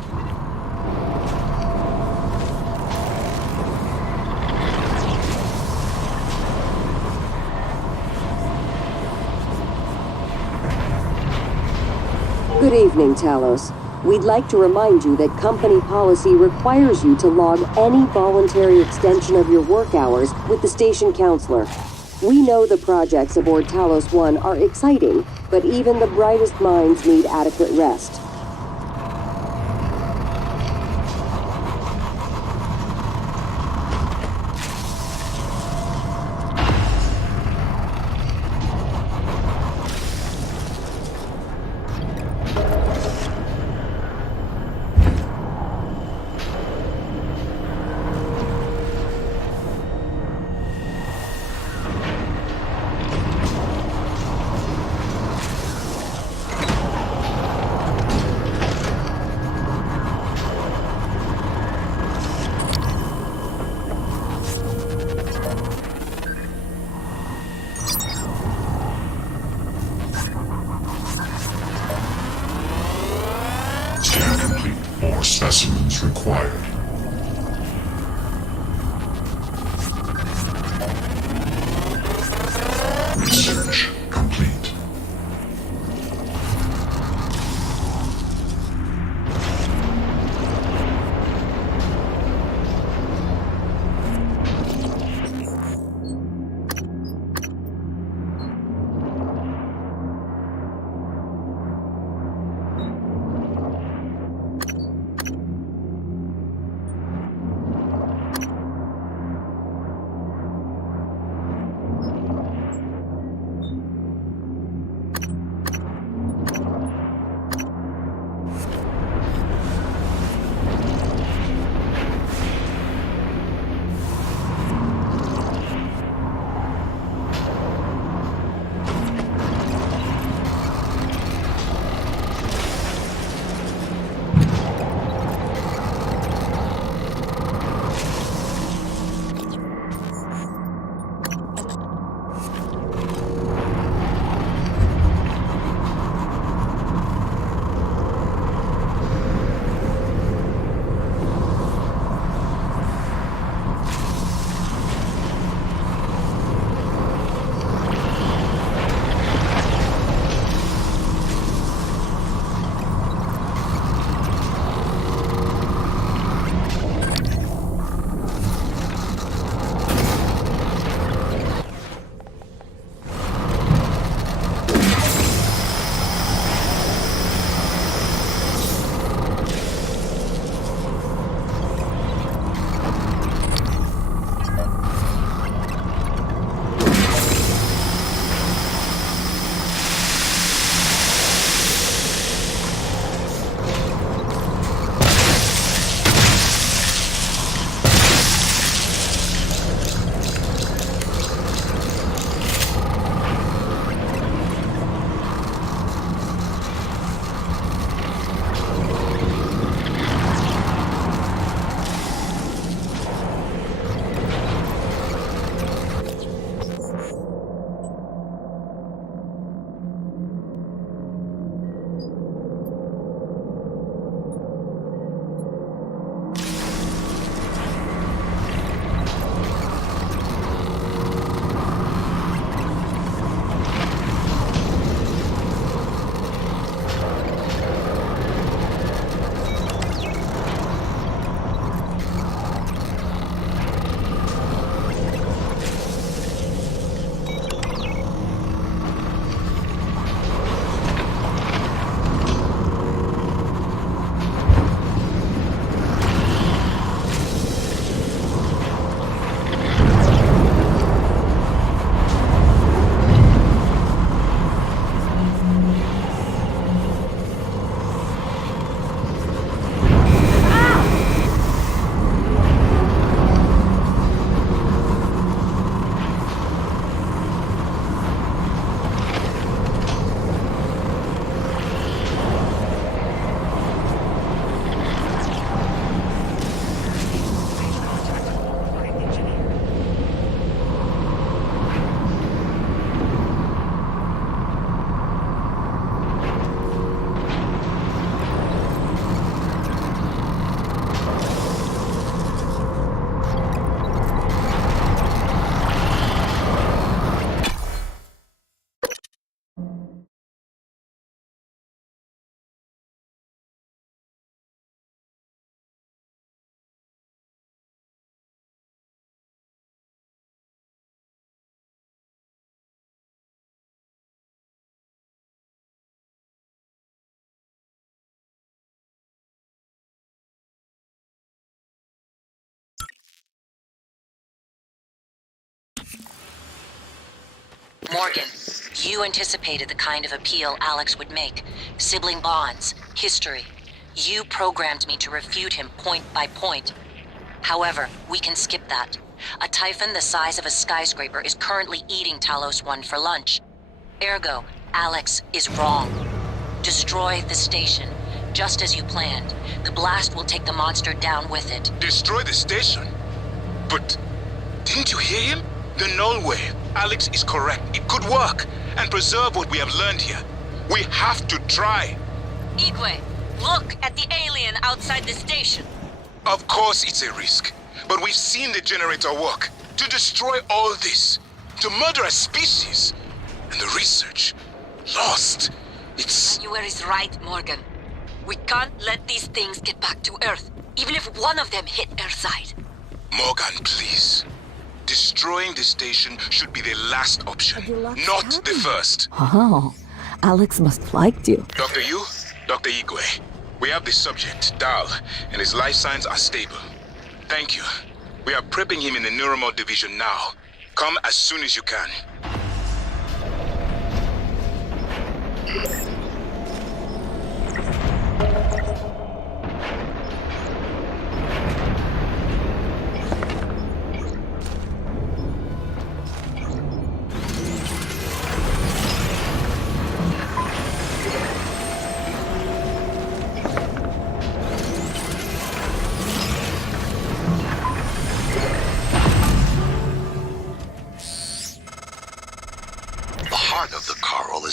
Good evening, Talos. We'd like to remind you that company policy requires you to log any voluntary extension of your work hours with the station counselor. We know the projects aboard Talos 1 are exciting, but even the brightest minds need adequate rest. Morgan, you anticipated the kind of appeal Alex would make. Sibling bonds, history. You programmed me to refute him point by point. However, we can skip that. A Typhon the size of a skyscraper is currently eating Talos 1 for lunch. Ergo, Alex is wrong. Destroy the station, just as you planned. The blast will take the monster down with it. Destroy the station? But didn't you hear him? The null wave. Alex is correct. It could work and preserve what we have learned here. We have to try. Igwe, look at the alien outside the station. Of course it's a risk, but we've seen the generator work. To destroy all this, to murder a species, and the research lost. It's... Manuel is right, Morgan. We can't let these things get back to Earth, even if one of them hit Earthside. Morgan, please. Destroying the station should be the last option, not the first. Oh, Alex must have liked you. Dr. Yu, Dr. Igwe, we have the subject, Dal, and his life signs are stable. Thank you. We are prepping him in the Neuromod division now. Come as soon as you can.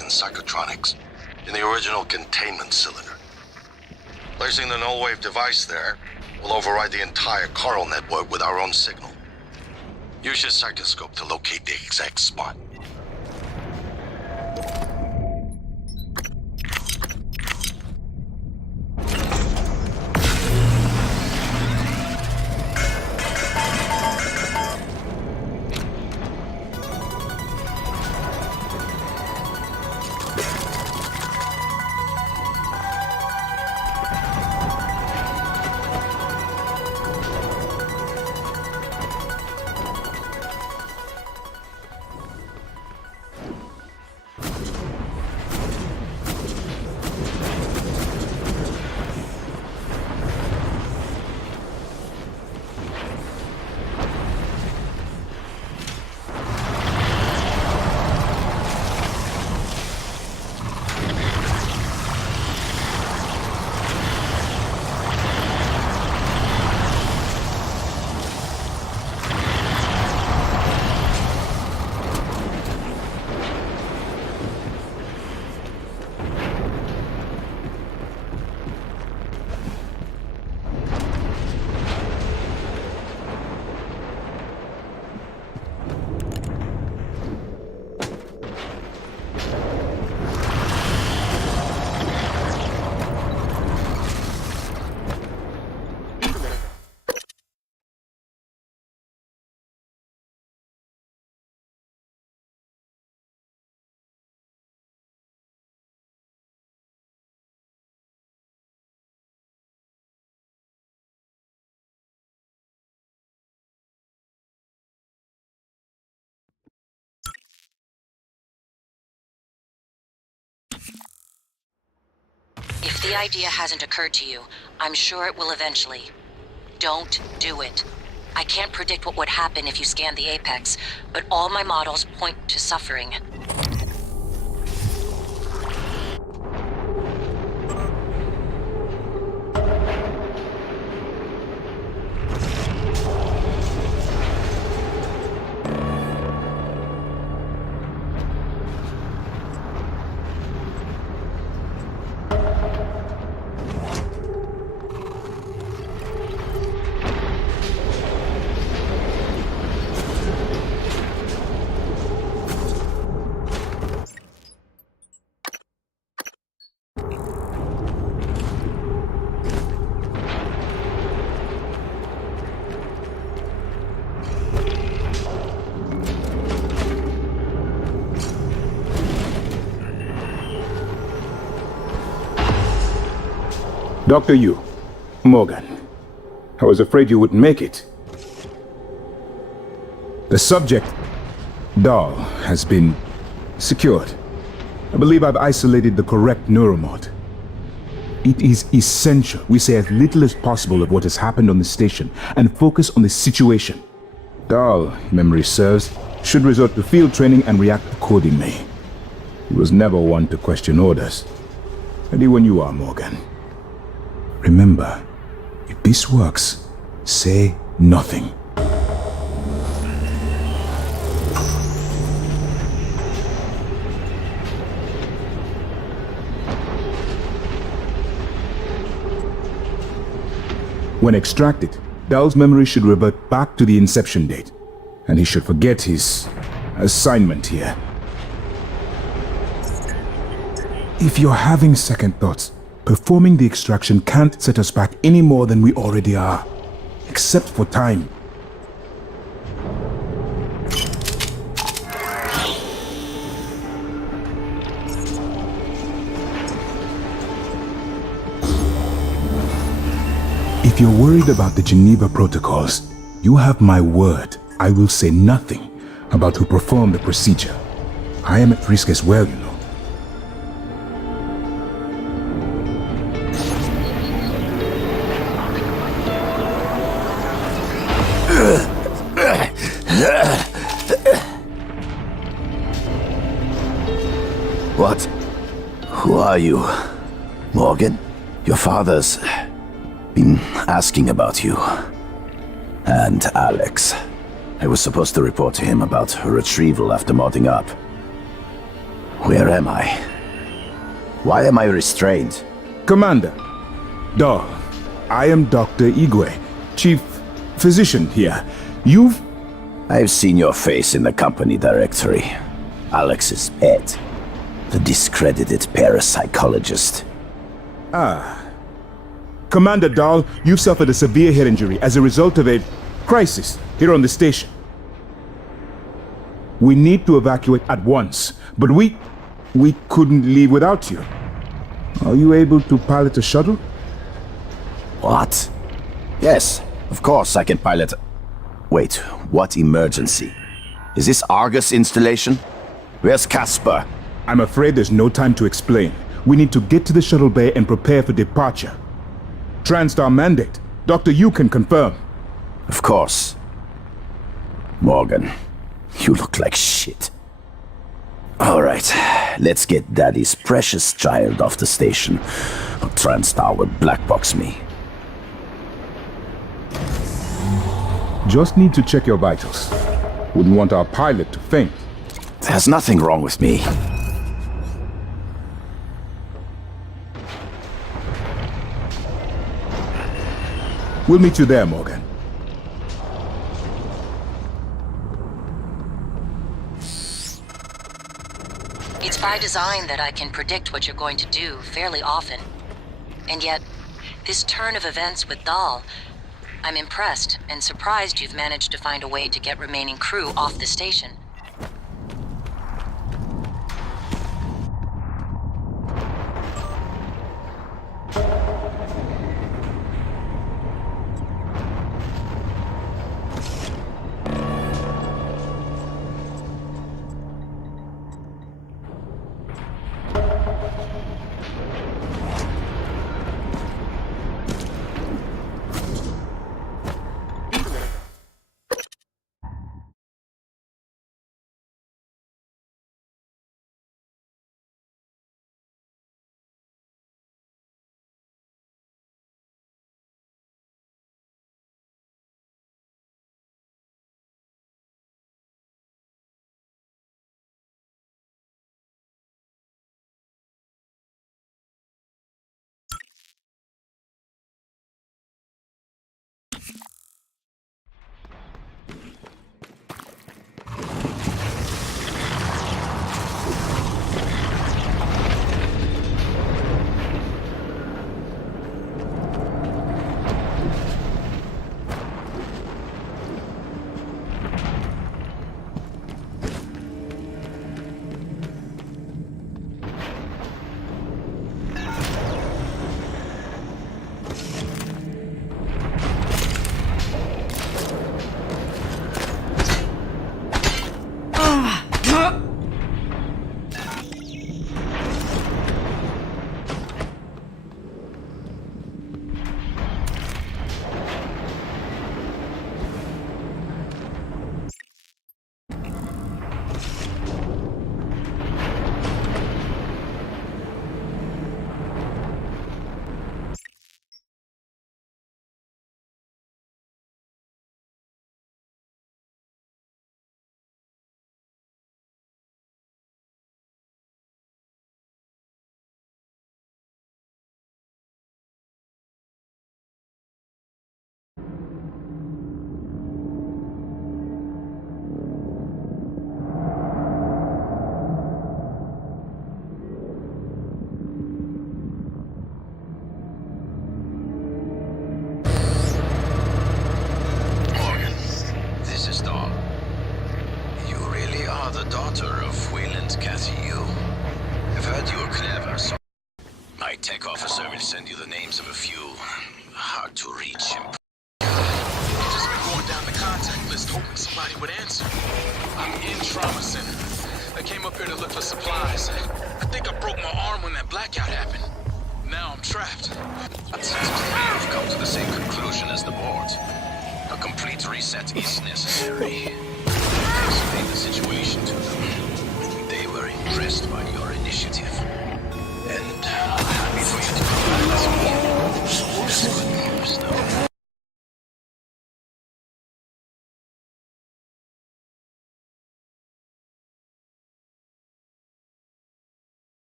In psychotronics, in the original containment cylinder. Placing the null wave device there will override the entire coral network with our own signal. Use your psychoscope to locate the exact spot. If the idea hasn't occurred to you, I'm sure it will eventually. Don't do it. I can't predict what would happen if you scan the apex, but all my models point to suffering. Dr. Yu, Morgan, I was afraid you wouldn't make it. The subject, Dahl, has been Secured. I believe I've isolated the correct neuromod. It is essential we say as little as possible of what has happened on the station and focus on the situation. Dahl, memory serves, should resort to field training and react accordingly. He was never one to question orders. Ready when you are, Morgan. Remember, if this works, say nothing. When extracted, Dahl's memory should revert back to the inception date, and he should forget his assignment here. If you're having second thoughts, performing the extraction can't set us back any more than we already are, except for time. If you're worried about the Geneva protocols, you have my word. I will say nothing about who performed the procedure. I am at risk as well, you know. What? Who are you? Morgan? Your father's been asking about you. And Alex. I was supposed to report to him about her retrieval after modding up. Where am I? Why am I restrained? Commander, Dahl, I am Dr. Igwe, Chief Physician here. I've seen your face in the company directory. Alex's pet. The discredited parapsychologist. Commander Dahl, you've suffered a severe head injury as a result of a crisis here on the station. We need to evacuate at once, but we couldn't leave without you. Are you able to pilot a shuttle? What? Yes, of course I can pilot. Wait, what emergency? Is this Argus installation? Where's Casper? I'm afraid there's no time to explain. We need to get to the shuttle bay and prepare for departure. Transtar mandate. Doctor, you can confirm. Of course. Morgan, you look like shit. Alright, let's get Daddy's precious child off the station, or Transtar will blackbox me. Just need to check your vitals. Wouldn't want our pilot to faint. There's nothing wrong with me. We'll meet you there, Morgan. It's by design that I can predict what you're going to do fairly often. And yet, this turn of events with Dahl, I'm impressed and surprised you've managed to find a way to get remaining crew off the station. daughter of Wayland Cathy Yu. I've heard you are clever, so my tech officer will send you the names of a few hard-to-reach I've just been going down the contact list hoping somebody would answer. I'm in trauma center. I came up here to look for supplies. I think I broke my arm when that blackout happened. Now I'm trapped. It seems to me you've come to the same conclusion as the board. A complete reset is necessary. I explained the situation to them. They were impressed by your initiative. And happy for you to come back as a hero. That's good news, though.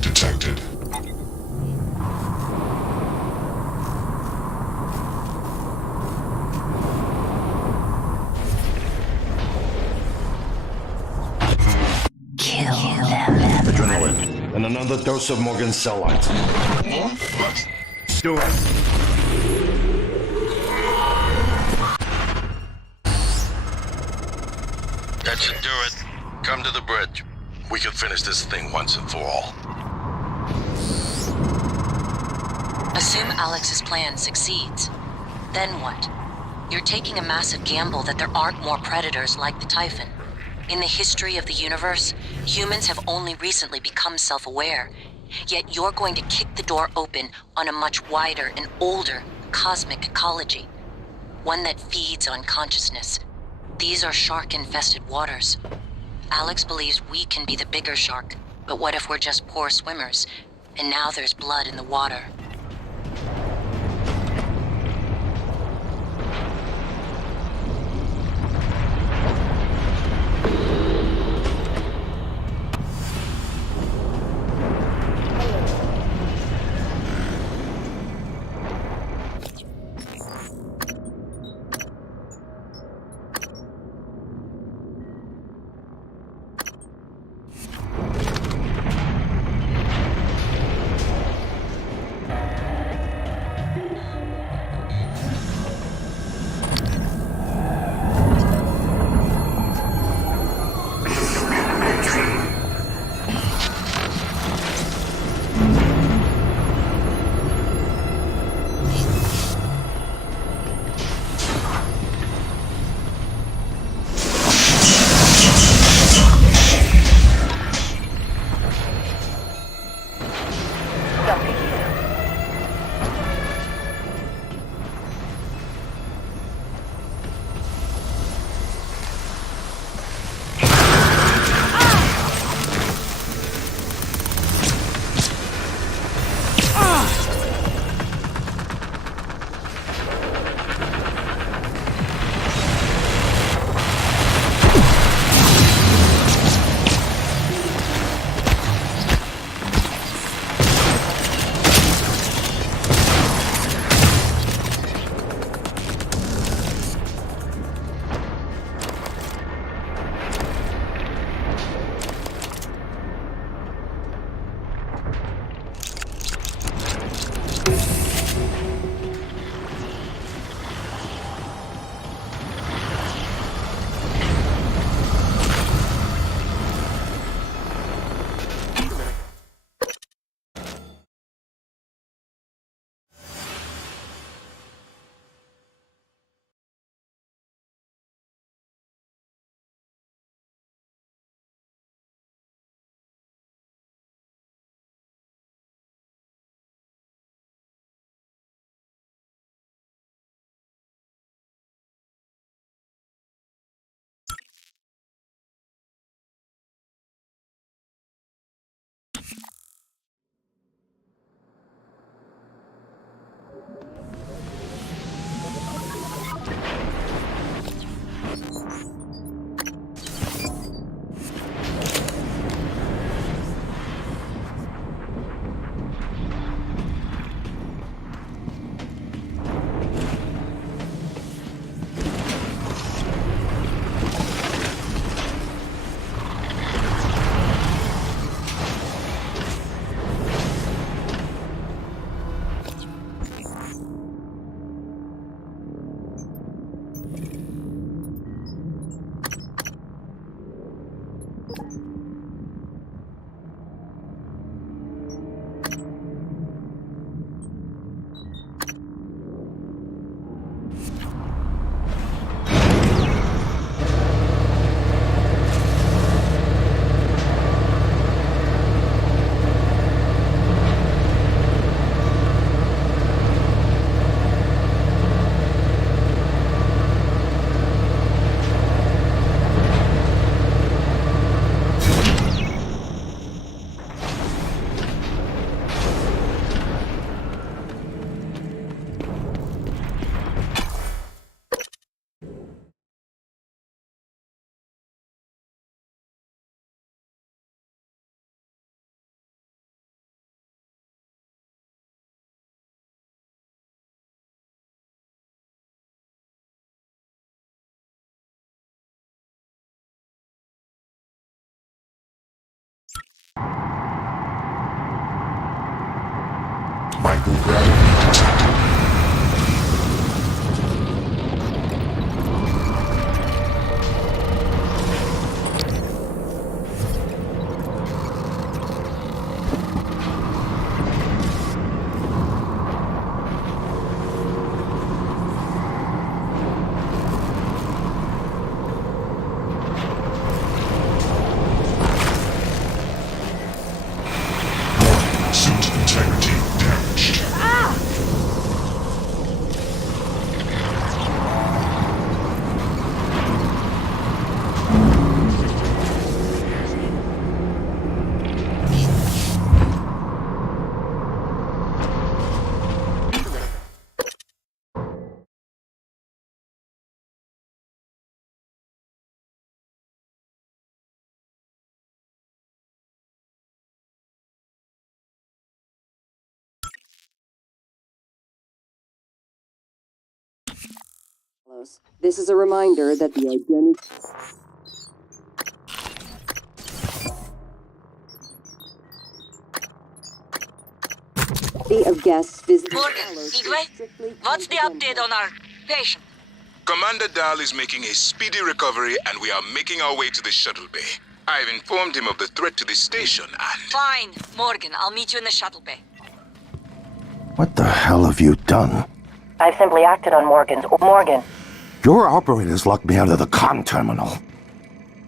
detected. Kill them. Adrenaline. And another dose of Morgan cell lines. Do it. That should do it. Come to the bridge. We can finish this thing once and for all. Assume Alex's plan succeeds. Then what? You're taking a massive gamble that there aren't more predators like the Typhon. In the history of the universe, humans have only recently become self-aware. Yet you're going to kick the door open on a much wider and older cosmic ecology. One that feeds on consciousness. These are shark-infested waters. Alex believes we can be the bigger shark, but what if we're just poor swimmers, and now there's blood in the water? Suit integrity damaged. This is a reminder that the identity of guests visiting Morgan, Igwe, what's the update on our patient? Commander Dahl is making a speedy recovery, and we are making our way to the shuttle bay. I've informed him of the threat to the station, and... Fine, Morgan, I'll meet you in the shuttle bay. What the hell have you done? I've simply acted on Morgan. Your operators locked me out of the comm terminal.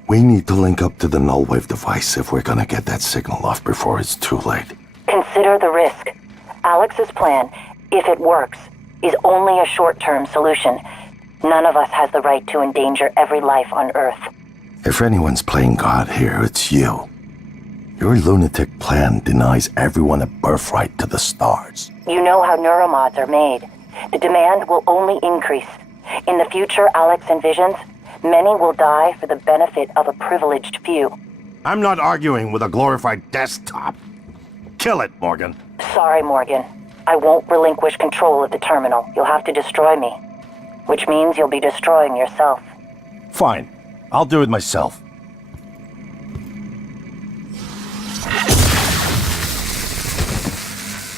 We need to link up to the null wave device if we're gonna get that signal off before it's too late. Consider the risk. Alex's plan, if it works, is only a short-term solution. None of us has the right to endanger every life on Earth. If anyone's playing God here, it's you. Your lunatic plan denies everyone a birthright to the stars. You know how neuromods are made. The demand will only increase. In the future Alex envisions, many will die for the benefit of a privileged few. I'm not arguing with a glorified desktop. Kill it, Morgan. Sorry, Morgan. I won't relinquish control of the terminal. You'll have to destroy me. Which means you'll be destroying yourself. Fine. I'll do it myself.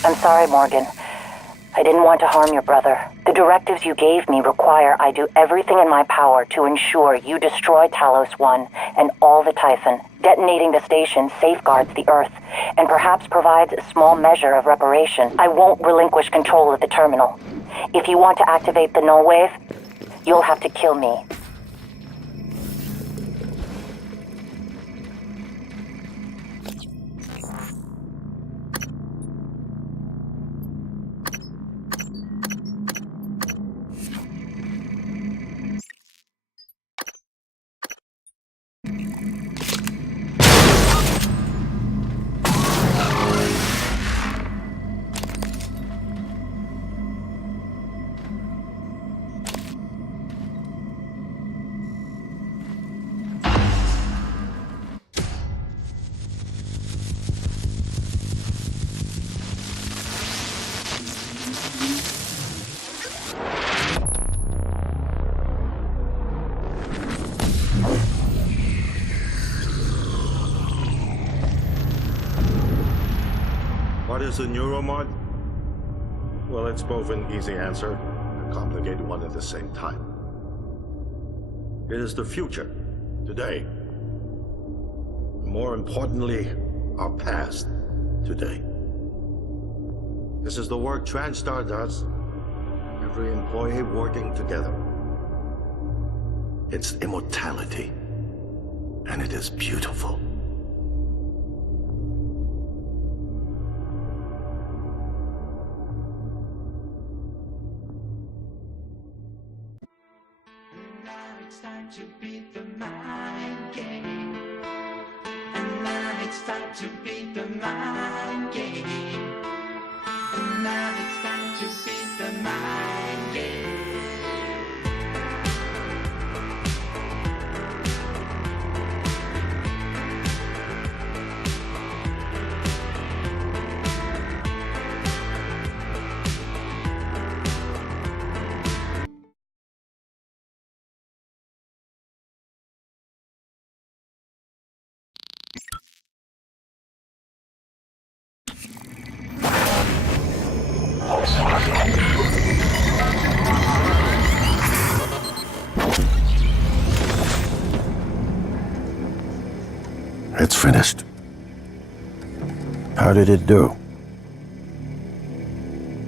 I'm sorry, Morgan. I didn't want to harm your brother. The directives you gave me require I do everything in my power to ensure you destroy Talos 1 and all the Typhon. Detonating the station safeguards the Earth, and perhaps provides a small measure of reparation. I won't relinquish control of the terminal. If you want to activate the null wave, you'll have to kill me. What is a neuromod? Well, it's both an easy answer and a complicated one at the same time. It is the future, today. More importantly, our past, today. This is the work TranStar does. Every employee working together. It's immortality. And it is beautiful. It's time to beat the mind game. And now it's time to beat the mind game. And now it's time to beat the mind game. It's finished. How did it do?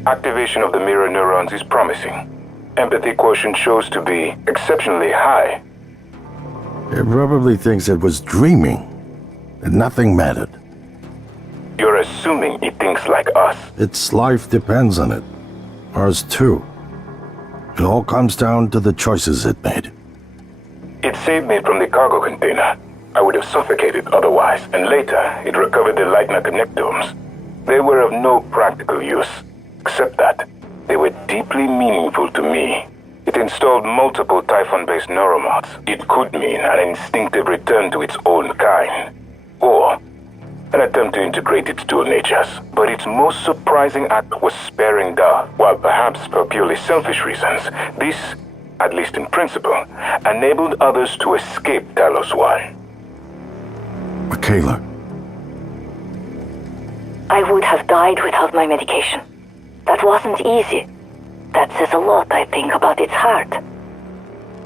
Activation of the mirror neurons is promising. Empathy quotient shows to be exceptionally high. It probably thinks it was dreaming, that nothing mattered. You're assuming it thinks like us. Its life depends on it. Ours too. It all comes down to the choices it made. It saved me from the cargo container. I would have suffocated otherwise, and later it recovered the Leitner connectomes. They were of no practical use, except that they were deeply meaningful to me. It installed multiple Typhon-based neuromods. It could mean an instinctive return to its own kind, or an attempt to integrate its dual natures. But its most surprising act was sparing Dahl. While perhaps for purely selfish reasons, this, at least in principle, enabled others to escape Talos 1. Michaela. I would have died without my medication. That wasn't easy. That says a lot, I think, about its heart.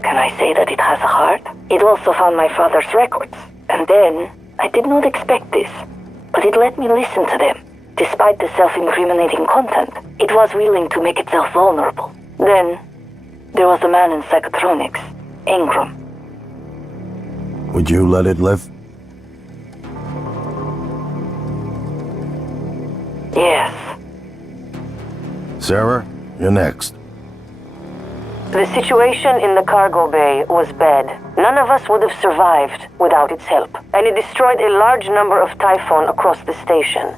Can I say that it has a heart? It also found my father's records. And then, I did not expect this, but it let me listen to them. Despite the self-incriminating content, it was willing to make itself vulnerable. Then, there was a man in psychotronics, Ingram. Would you let it live? Yes. Sarah, you're next. The situation in the cargo bay was bad. None of us would have survived without its help, and it destroyed a large number of Typhon across the station.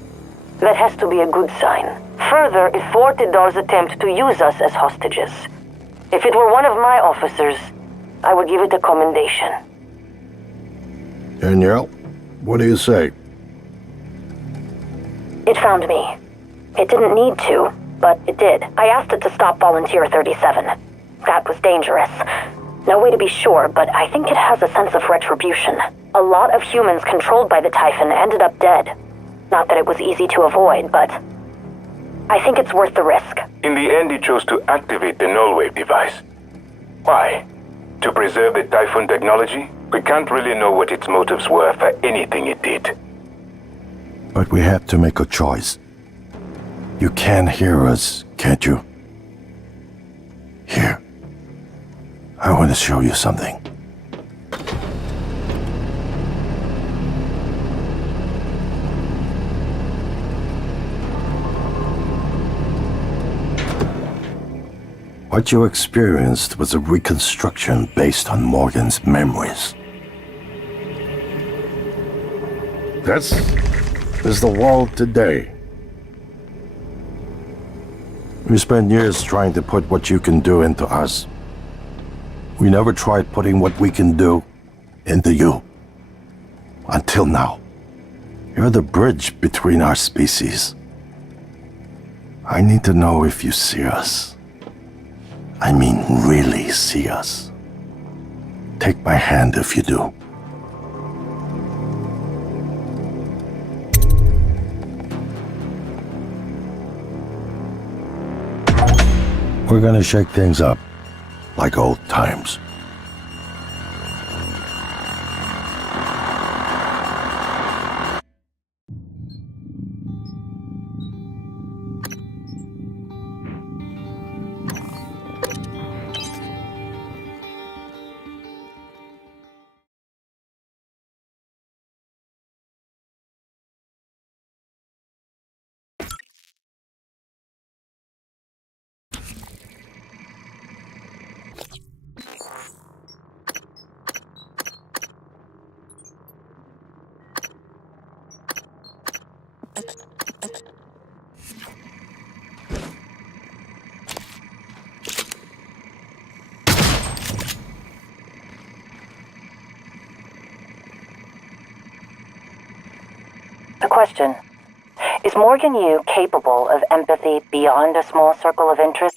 That has to be a good sign. Further, it thwarted Dahl's attempt to use us as hostages. If it were one of my officers, I would give it a commendation. Danielle, what do you say? It found me. It didn't need to, but it did. I asked it to stop Volunteer 37. That was dangerous. No way to be sure, but I think it has a sense of retribution. A lot of humans controlled by the Typhon ended up dead. Not that it was easy to avoid, but I think it's worth the risk. In the end, it chose to activate the null wave device. Why? To preserve the Typhon technology? We can't really know what its motives were for anything it did. But we have to make a choice. You can hear us, can't you? Here. I want to show you something. What you experienced was a reconstruction based on Morgan's memories. This is the world today. We spent years trying to put what you can do into us. We never tried putting what we can do into you. Until now. You're the bridge between our species. I need to know if you see us. I mean, really see us. Take my hand if you do. We're gonna shake things up, like old times. The question, is Morgan Yu capable of empathy beyond a small circle of interest?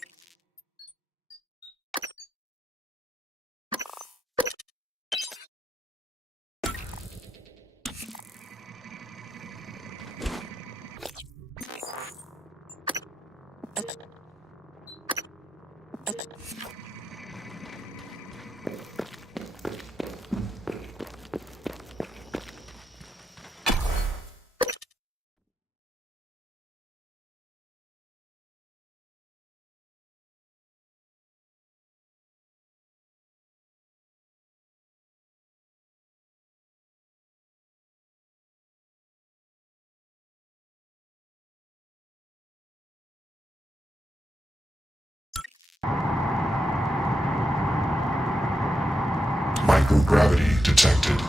Microgravity detected.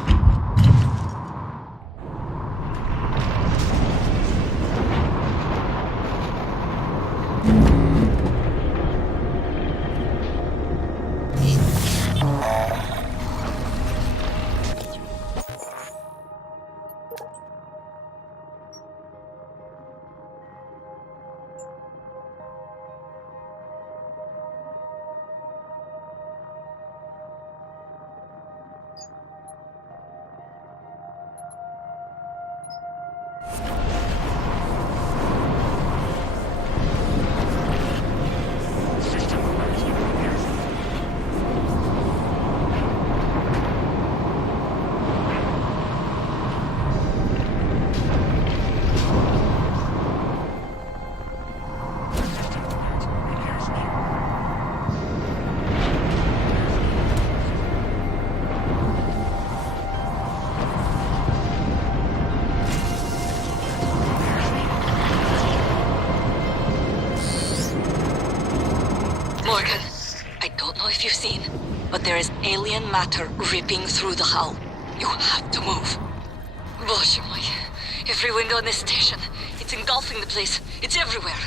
Morgan, I don't know if you've seen, but there is alien matter ripping through the hull. You have to move. Боже мой. Every window in this station. It's engulfing the place. It's everywhere.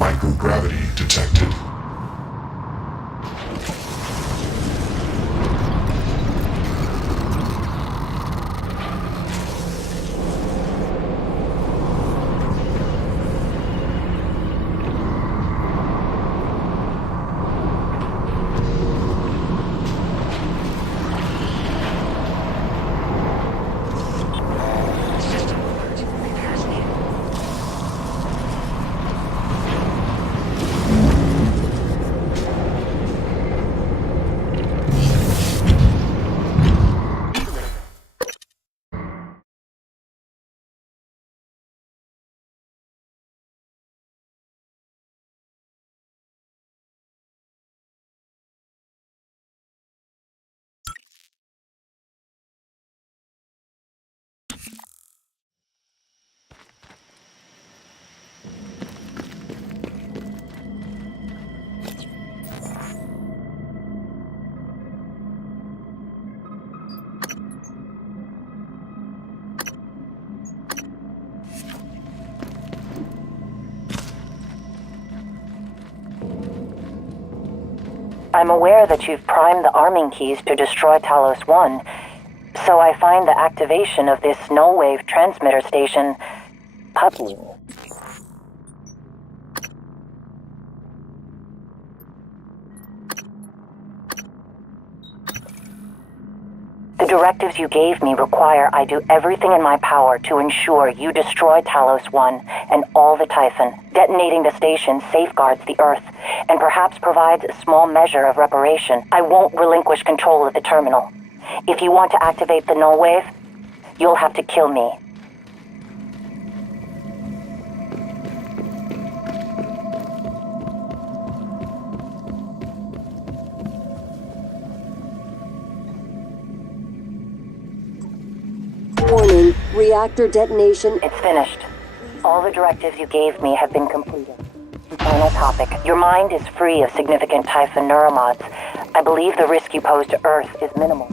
Microgravity detected. I'm aware that you've primed the arming keys to destroy Talos 1, so I find the activation of this null-wave transmitter station puzzling. The directives you gave me require I do everything in my power to ensure you destroy Talos 1 and all the Typhon. Detonating the station safeguards the Earth, and perhaps provides a small measure of reparation. I won't relinquish control of the terminal. If you want to activate the null wave, you'll have to kill me. Warning, reactor detonation. It's finished. All the directives you gave me have been completed. Final topic. Your mind is free of significant Typhon neuromods. I believe the risk you pose to Earth is minimal.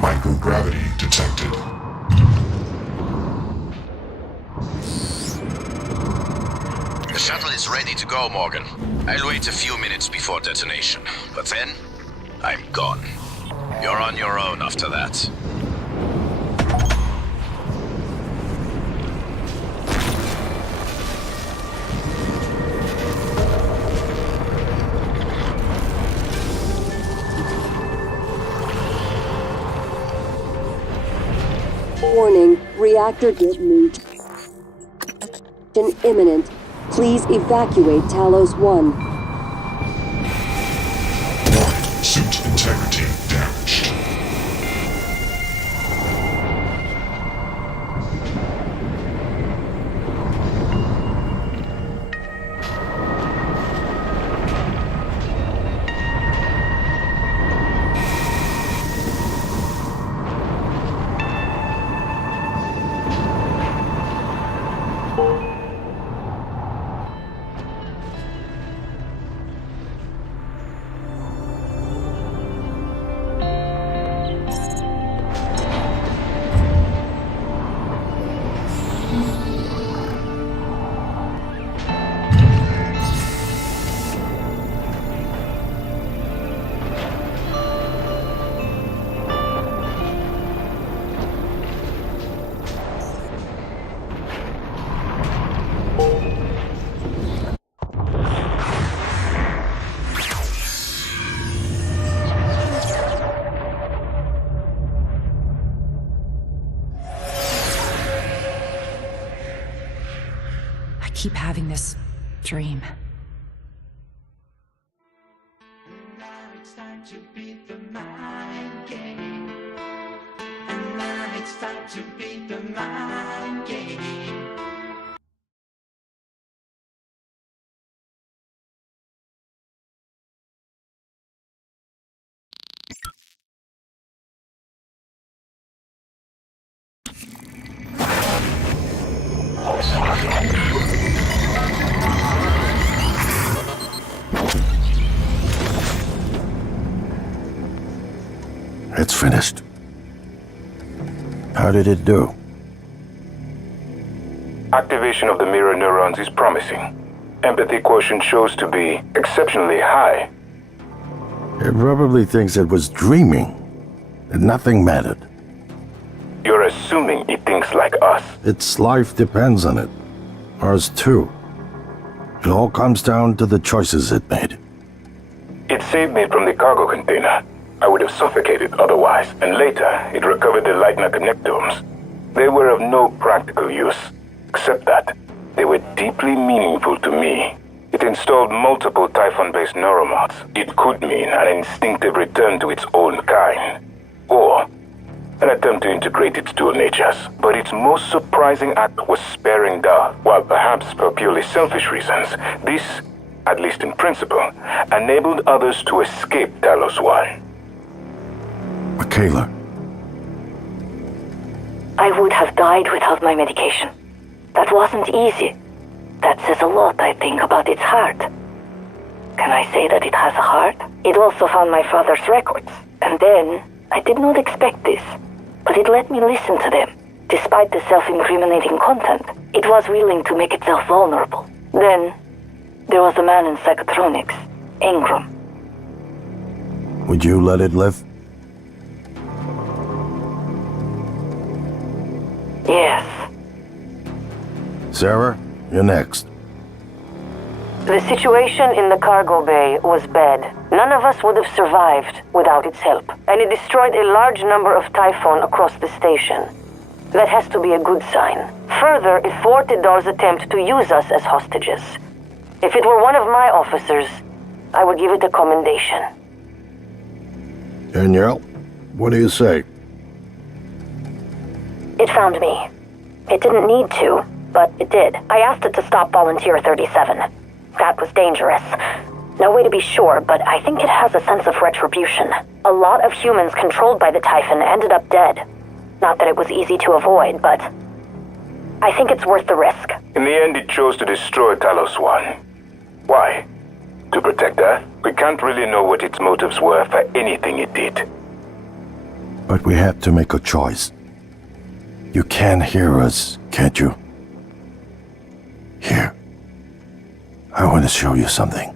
Microgravity detected. The shuttle is ready to go, Morgan. I'll wait a few minutes before detonation, but then I'm gone. You're on your own after that. Warning, reactor detonation imminent. Please evacuate Talos 1. Warning, suit integrity damaged. keep having this dream. Now it's time to beat the mind game. And now it's time to beat the mind game. It's finished. How did it do? Activation of the mirror neurons is promising. Empathy quotient shows to be exceptionally high. It probably thinks it was dreaming, and nothing mattered. You're assuming it thinks like us. Its life depends on it. Ours too. It all comes down to the choices it made. It saved me from the cargo container. I would have suffocated otherwise, and later it recovered the Lightner connectomes. They were of no practical use, except that they were deeply meaningful to me. It installed multiple Typhon-based neuromods. It could mean an instinctive return to its own kind, or an attempt to integrate its dual natures. But its most surprising act was sparing Dahl. While perhaps for purely selfish reasons, this, at least in principle, enabled others to escape Talos 1. Michaela. I would have died without my medication. That wasn't easy. That says a lot, I think, about its heart. Can I say that it has a heart? It also found my father's records. And then, I did not expect this, but it let me listen to them. Despite the self-incriminating content, it was willing to make itself vulnerable. Then, there was a man in psychotronics, Ingram. Would you let it live? Yes. Sarah, you're next. The situation in the cargo bay was bad. None of us would have survived without its help, and it destroyed a large number of Typhon across the station. That has to be a good sign. Further, it thwarted Dahl's attempt to use us as hostages. If it were one of my officers, I would give it a commendation. Danielle, what do you say? It found me. It didn't need to, but it did. I asked it to stop Volunteer 37. That was dangerous. No way to be sure, but I think it has a sense of retribution. A lot of humans controlled by the Typhon ended up dead. Not that it was easy to avoid, but I think it's worth the risk. In the end, it chose to destroy Talos 1. Why? To protect her? We can't really know what its motives were for anything it did. But we had to make a choice. You can hear us, can't you? Here. I want to show you something.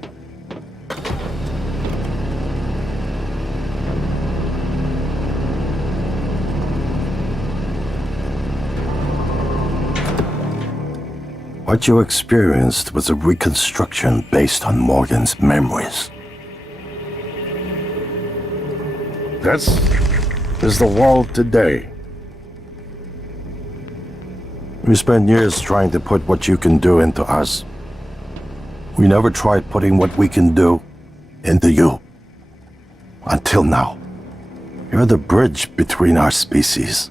What you experienced was a reconstruction based on Morgan's memories. This is the world today. We spent years trying to put what you can do into us. We never tried putting what we can do into you. Until now. You're the bridge between our species.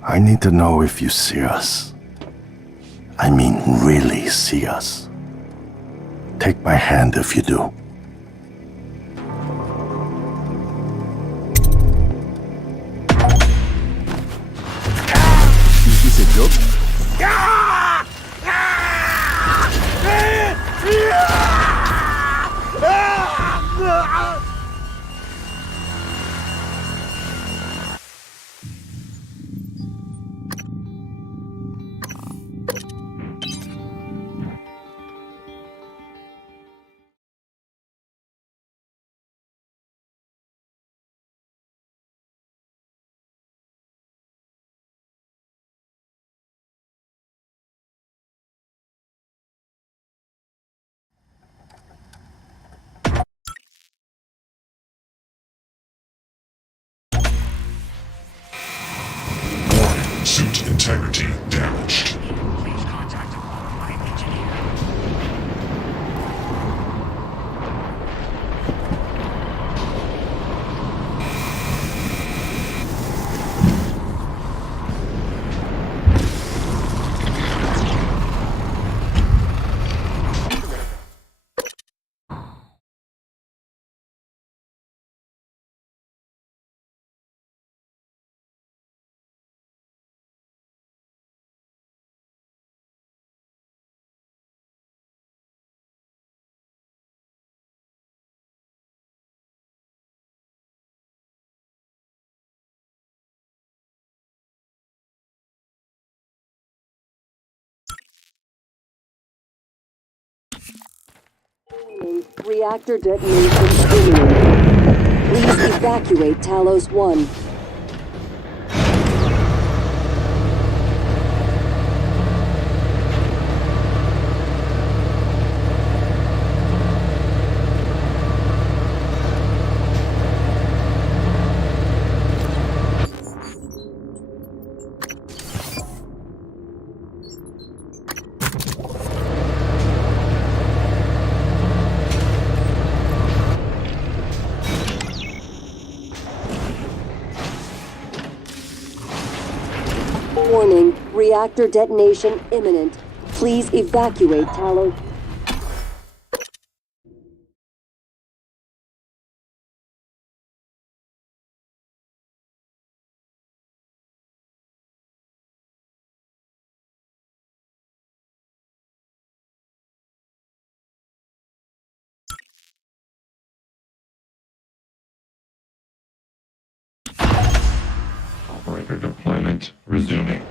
I need to know if you see us. I mean, really see us. Take my hand if you do. Is this a joke? Reactor detonation imminent. Please evacuate Talos 1. Warning, reactor detonation imminent. Please evacuate Talos. Operator deployment resuming.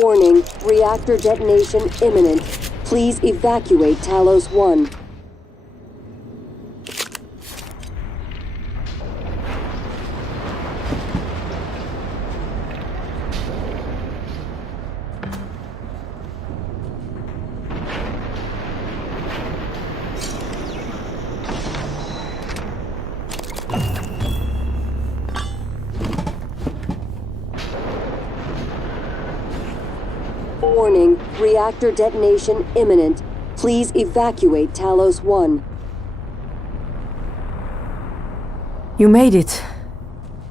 Warning, reactor detonation imminent. Please evacuate Talos 1. Warning, reactor detonation imminent. Please evacuate Talos 1. You made it.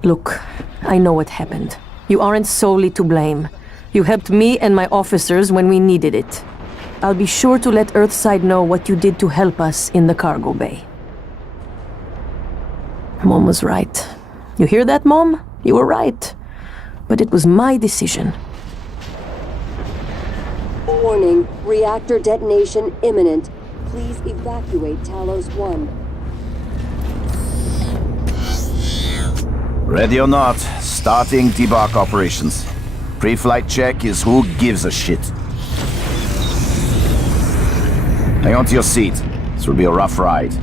Look, I know what happened. You aren't solely to blame. You helped me and my officers when we needed it. I'll be sure to let Earthside know what you did to help us in the cargo bay. Mom was right. You hear that, Mom? You were right. But it was my decision. Warning, reactor detonation imminent. Please evacuate Talos 1. Ready or not, starting debark operations. Pre-flight check is who gives a shit. Hang on to your seat. This will be a rough ride.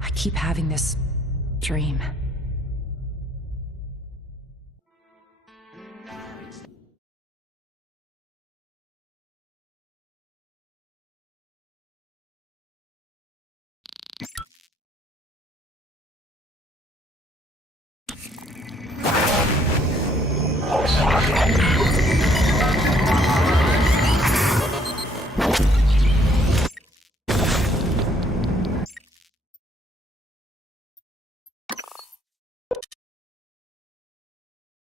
I keep having this dream.